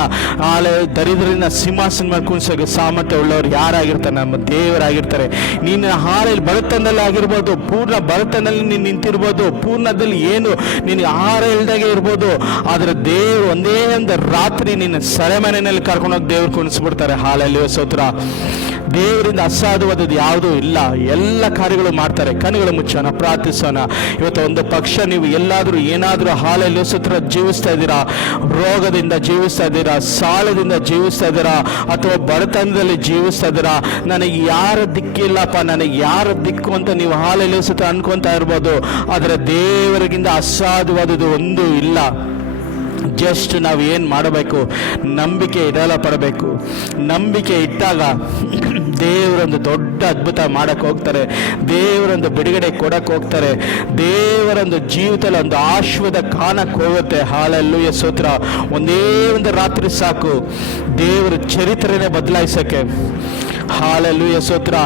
ದರಿದ್ರನ್ನ ಸಿಂಹಾಸನ ಮೇಲೆ ಕುಣಿಸೋಕೆ ಸಾಮರ್ಥ್ಯ ಉಳ್ಳವರು ಯಾರಾಗಿರ್ತಾರೆ, ನಮ್ಮ ದೇವರಾಗಿರ್ತಾರೆ. ನಿನ್ನ ಹಾಲೆಯಲ್ಲಿ ಬಡತನದಲ್ಲಿ ಆಗಿರ್ಬೋದು, ಪೂರ್ಣ ಬಡತನದಲ್ಲಿ ನೀನು ನಿಂತಿರ್ಬೋದು, ಪೂರ್ಣದಲ್ಲಿ ಏನು ನಿನಗೆ ಆಹಾರ ಇಲ್ದಾಗೆ ಇರ್ಬೋದು, ಆದರೆ ದೇವರು ಒಂದೇ ಒಂದು ರಾತ್ರಿ ನಿನ್ನ ಸೆರೆಮನೆಯಲ್ಲಿ ಕರ್ಕೊಂಡೋಗಿ ದೇವ್ರು ಕುಣಿಸ್ಬಿಡ್ತಾರೆ. ಹಾಲೆಲೂಯ ಸ್ತೋತ್ರ. ದೇವರಿಂದ ಅಸಾಧ್ಯವಾದದ್ದು ಯಾವುದೂ ಇಲ್ಲ, ಎಲ್ಲ ಕಾರ್ಯಗಳು ಮಾಡ್ತಾರೆ. ಕಣ್ಣುಗಳು ಮುಚ್ಚೋಣ, ಪ್ರಾರ್ಥಿಸೋಣ. ಇವತ್ತು ಒಂದು ಪಕ್ಷ ನೀವು ಎಲ್ಲಾದರೂ ಏನಾದರೂ ಹಾಲೆಲೂಯ ಸ್ತೋತ್ರ ಜೀವಿಸ್ತಾ ಇದ್ದೀರಾ, ರೋಗದಿಂದ ಜೀವಿಸ್ತಾ ಇದ್ದೀರಾ, ಸಾಲದಿಂದ ಜೀವಿಸ್ತಾ ಇದ್ದೀರಾ, ಅಥವಾ ಬಡತನದಲ್ಲಿ ಜೀವಿಸ್ತಾ ಇದ್ದೀರಾ, ನನಗೆ ಯಾರ ದಿಕ್ಕಿಲ್ಲಪ್ಪ, ನನಗೆ ಯಾರ ದಿಕ್ಕು ಅಂತ ನೀವು ಹಾಲೆಲೂಯ ಸ್ತೋತ್ರ ಅನ್ಕೊತಾ ಇರ್ಬೋದು, ಆದರೆ ದೇವರಿಗಿಂತ ಅಸಾಧ್ಯವಾದದ್ದು ಒಂದೂ ಇಲ್ಲ. ಜಸ್ಟ್ ನಾವು ಏನು ಮಾಡಬೇಕು, ನಂಬಿಕೆ ಇಡಲ ಪಡಬೇಕು. ನಂಬಿಕೆ ಇಟ್ಟಾಗ ದೇವರೊಂದು ದೊಡ್ಡ ಅದ್ಭುತ ಮಾಡಕ್ಕೆ ಹೋಗ್ತಾರೆ, ದೇವರೊಂದು ಬಿಡುಗಡೆ ಕೊಡಕ್ಕೆ ಹೋಗ್ತಾರೆ, ದೇವರೊಂದು ಜೀವಿತದಲ್ಲಿ ಒಂದು ಆಶೀರ್ವಾದ ಕಾಣಕ್ಕೆ ಹೋಗುತ್ತೆ. ಹಾಲೆಲೂಯ ಸ್ತೋತ್ರ. ಒಂದೇ ಒಂದು ರಾತ್ರಿ ಸಾಕು ದೇವರ ಚರಿತ್ರೆನೇ ಬದಲಾಯಿಸೋಕ್ಕೆ. ಹಾಲೆಲೂಯ ಸ್ತೋತ್ರ.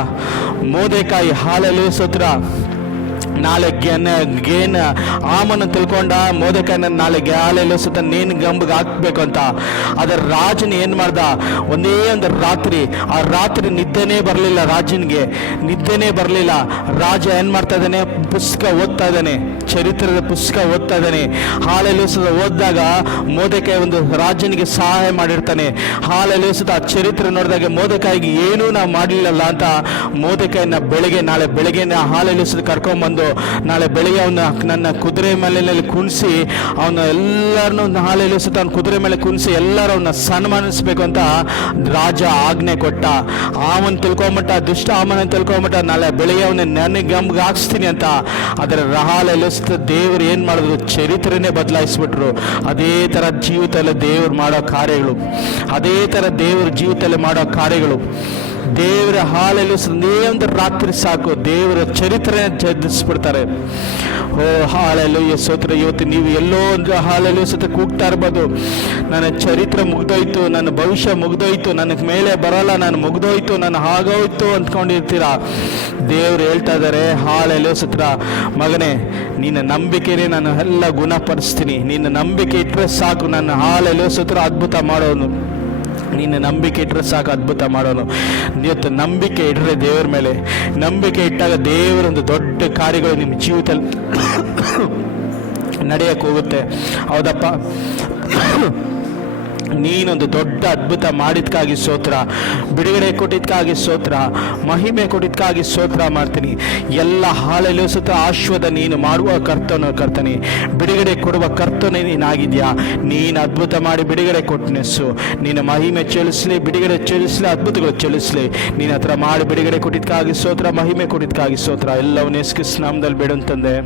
ಮೊರ್ದೆಕೈ ಹಾಲೆಲೂಯ ಸ್ತೋತ್ರ. ನಾಳೆ ಗೇನ್ ಆಮನ ತಿಳ್ಕೊಂಡ ಮೊರ್ದೆಕೈನ ನಾಳೆ ಹಾಲೆಲೂಯ ಸ್ತೋತ್ರ ನೇನು ಗಂಬಿಗೆ ಹಾಕ್ಬೇಕು ಅಂತ. ಅದರ ರಾಜನ ಏನು ಮಾಡ್ದ, ಒಂದೇ ಒಂದು ರಾತ್ರಿ, ಆ ರಾತ್ರಿ ನಿದ್ದೆನೇ ಬರಲಿಲ್ಲ, ರಾಜನಿಗೆ ನಿದ್ದೆನೇ ಬರಲಿಲ್ಲ. ರಾಜ ಏನು ಮಾಡ್ತಾ ಇದ್ದಾನೆ, ಪುಸ್ತಕ ಓದ್ತಾ ಇದ್ದಾನೆ, ಚರಿತ್ರದ ಪುಸ್ತಕ ಓದ್ತಾ ಇದ್ದಾನೆ. ಹಾಲೆಲೂಯ ಸ್ತೋತ್ರ ಓದಿದಾಗ ಮೊರ್ದೆಕೈ ಒಂದು ರಾಜನಿಗೆ ಸಹಾಯ ಮಾಡಿರ್ತಾನೆ. ಹಾಲೆಲೂಯ ಸ್ತೋತ್ರ. ಆ ಚರಿತ್ರೆ ನೋಡಿದಾಗ ಮೊರ್ದೆಕೈಗೆ ಏನೂ ನಾವು ಮಾಡಲಿಲ್ಲಲ್ಲ ಅಂತ ಮೊರ್ದೆಕೈನ ನಾಳೆ ಬೆಳಗ್ಗೆ ಹಾಲೆಲೂಯ ಸ್ತೋತ್ರ ಕರ್ಕೊಂಡ್ಬಂದು ನಾಳೆ ಬೆಳಿಗ್ಗೆ ಅವನ ನನ್ನ ಕುದುರೆ ಮೇಲೆ ಕುಣಿಸಿ ಅವನ ಎಲ್ಲರನ್ನೂ ಹಾಲೆಲೂಯ ಸ್ತೋತ್ರ ಅವನ ಕುದುರೆ ಮೇಲೆ ಕುಣಿಸಿ ಎಲ್ಲರೂ ಅವನ್ನ ಸನ್ಮಾನಿಸ್ಬೇಕು ಅಂತ ರಾಜ ಆಜ್ಞೆ ಕೊಟ್ಟ. ಅವನ್ ತಿಳ್ಕೊಂಬಿಟ್ಟ, ದುಷ್ಟ ಆಮನ ತಿಳ್ಕೊಂಬಿಟ್ಟ, ನಾಳೆ ಬೆಳಿಗ್ಗೆ ಅವನ ನನಗೆ ಗಮ್ಗೆ ಹಾಕ್ಸ್ತೀನಿ ಅಂತ. ಅದರ ಹಾಲೆಲೂಯ ಸ್ತೋತ್ರ ದೇವರು ಏನು ಮಾಡಿದ್ರು, ಚರಿತ್ರೆನೇ ಬದಲಾಯಿಸ್ಬಿಟ್ರು. ಅದೇ ಥರ ಜೀವಿತದಲ್ಲಿ ದೇವರು ಮಾಡೋ ಕಾರ್ಯಗಳು, ಅದೇ ಥರ ದೇವ್ರ ಜೀವಿತದಲ್ಲಿ ಮಾಡೋ ಕಾರ್ಯಗಳು. ದೇವರ ಹಾಲೆಲೂಯ ಒಂದೇ ಒಂದು ರಾತ್ರಿ ಸಾಕು, ದೇವರ ಚರಿತ್ರೆ ಜಯಿಸ್ಬಿಡ್ತಾರೆ. ಓ ಹಾಲೆಲೂಯ ಸ್ತೋತ್ರ. ಇವತ್ತು ನೀವು ಎಲ್ಲೋ ಒಂದು ಹಾಲೆಲೂಯ ಸ್ತೋತ್ರ ಕೂಗ್ತಾ ಇರ್ಬೋದು, ನನ್ನ ಚರಿತ್ರೆ ಮುಗ್ದೋಯ್ತು, ನನ್ನ ಭವಿಷ್ಯ ಮುಗ್ದೋಯ್ತು, ನನಗೆ ಮೇಲೆ ಬರೋಲ್ಲ, ನಾನು ಮುಗ್ದೋಯ್ತು, ನಾನು ಆಗೋಯ್ತು ಅಂದ್ಕೊಂಡಿರ್ತೀರಾ. ದೇವ್ರು ಹೇಳ್ತಾ ಇದ್ದಾರೆ ಹಾಲೆಲೂಯ ಸ್ತೋತ್ರ, ಮಗನೇ ನಿನ್ನ ನಂಬಿಕೆನೇ ನಾನು ಎಲ್ಲ ಗುಣಪಡಿಸ್ತೀನಿ. ನಿನ್ನ ನಂಬಿಕೆ ಇಟ್ಟರೆ ಸಾಕು, ನನ್ನ ಹಾಲೆಲೂಯ ಸ್ತೋತ್ರ ಅದ್ಭುತ ಮಾಡೋನು. ನಿನ್ನ ನಂಬಿಕೆ ಇಟ್ಟರೆ ಸಾಕು, ಅದ್ಭುತ ಮಾಡೋನು. ಇವತ್ತು ನಂಬಿಕೆ ಇಟ್ಟರೆ ದೇವರ ಮೇಲೆ, ನಂಬಿಕೆ ಇಟ್ಟಾಗ ದೇವರೊಂದು ದೊಡ್ಡ ಕಾರ್ಯಗಳು ನಿಮ್ಮ ಜೀವಿತದಲ್ಲಿ ನಡೆಯಕ್ಕೆ ಹೋಗುತ್ತೆ. ಹೌದಪ್ಪ, ನೀನೊಂದು ದೊಡ್ಡ ಅದ್ಭುತ ಮಾಡಿದ್ಕಾಗಿ ಸ್ತೋತ್ರ, ಬಿಡುಗಡೆ ಕೊಟ್ಟಿದ್ಕಾಗಿ ಸ್ತೋತ್ರ, ಮಹಿಮೆ ಕೊಟ್ಟಿದ್ಕಾಗಿ ಸ್ತೋತ್ರ ಮಾಡ್ತೀನಿ. ಎಲ್ಲ ಹಾಲೆಲೂಯ ಸ್ತೋತ್ರ. ಆಶ್ವದ ನೀನು ಮಾಡುವ ಕರ್ತನೆ, ಬಿಡುಗಡೆ ಕೊಡುವ ಕರ್ತನೆ ನೀನಾಗಿದ್ಯಾ. ನೀನು ಅದ್ಭುತ ಮಾಡಿ ಬಿಡುಗಡೆ ಕೊಟ್ಟನೆಸ್ಸು, ನಿನ್ನ ಮಹಿಮೆ ಚೆಲ್ಲಿಸ್ಲಿ, ಬಿಡುಗಡೆ ಚೆಲ್ಲಿಸ್ಲಿ, ಅದ್ಭುತಗಳು ಚೆಲ್ಲಿಸ್ಲಿ. ನೀನು ಹತ್ರ ಮಾಡಿ ಬಿಡುಗಡೆ ಕೊಟ್ಟಿದ್ಕಾಗಿ ಸ್ತೋತ್ರ, ಮಹಿಮೆ ಕೊಟ್ಟಿದ್ಕಾಗಿ ಸ್ತೋತ್ರ. ಎಲ್ಲವನ್ನ ಯೇಸು ಕ್ರಿಸ್ತನ ನಾಮದಲ್ಲಿ ಬೇಡುತ್ತಂದೆ.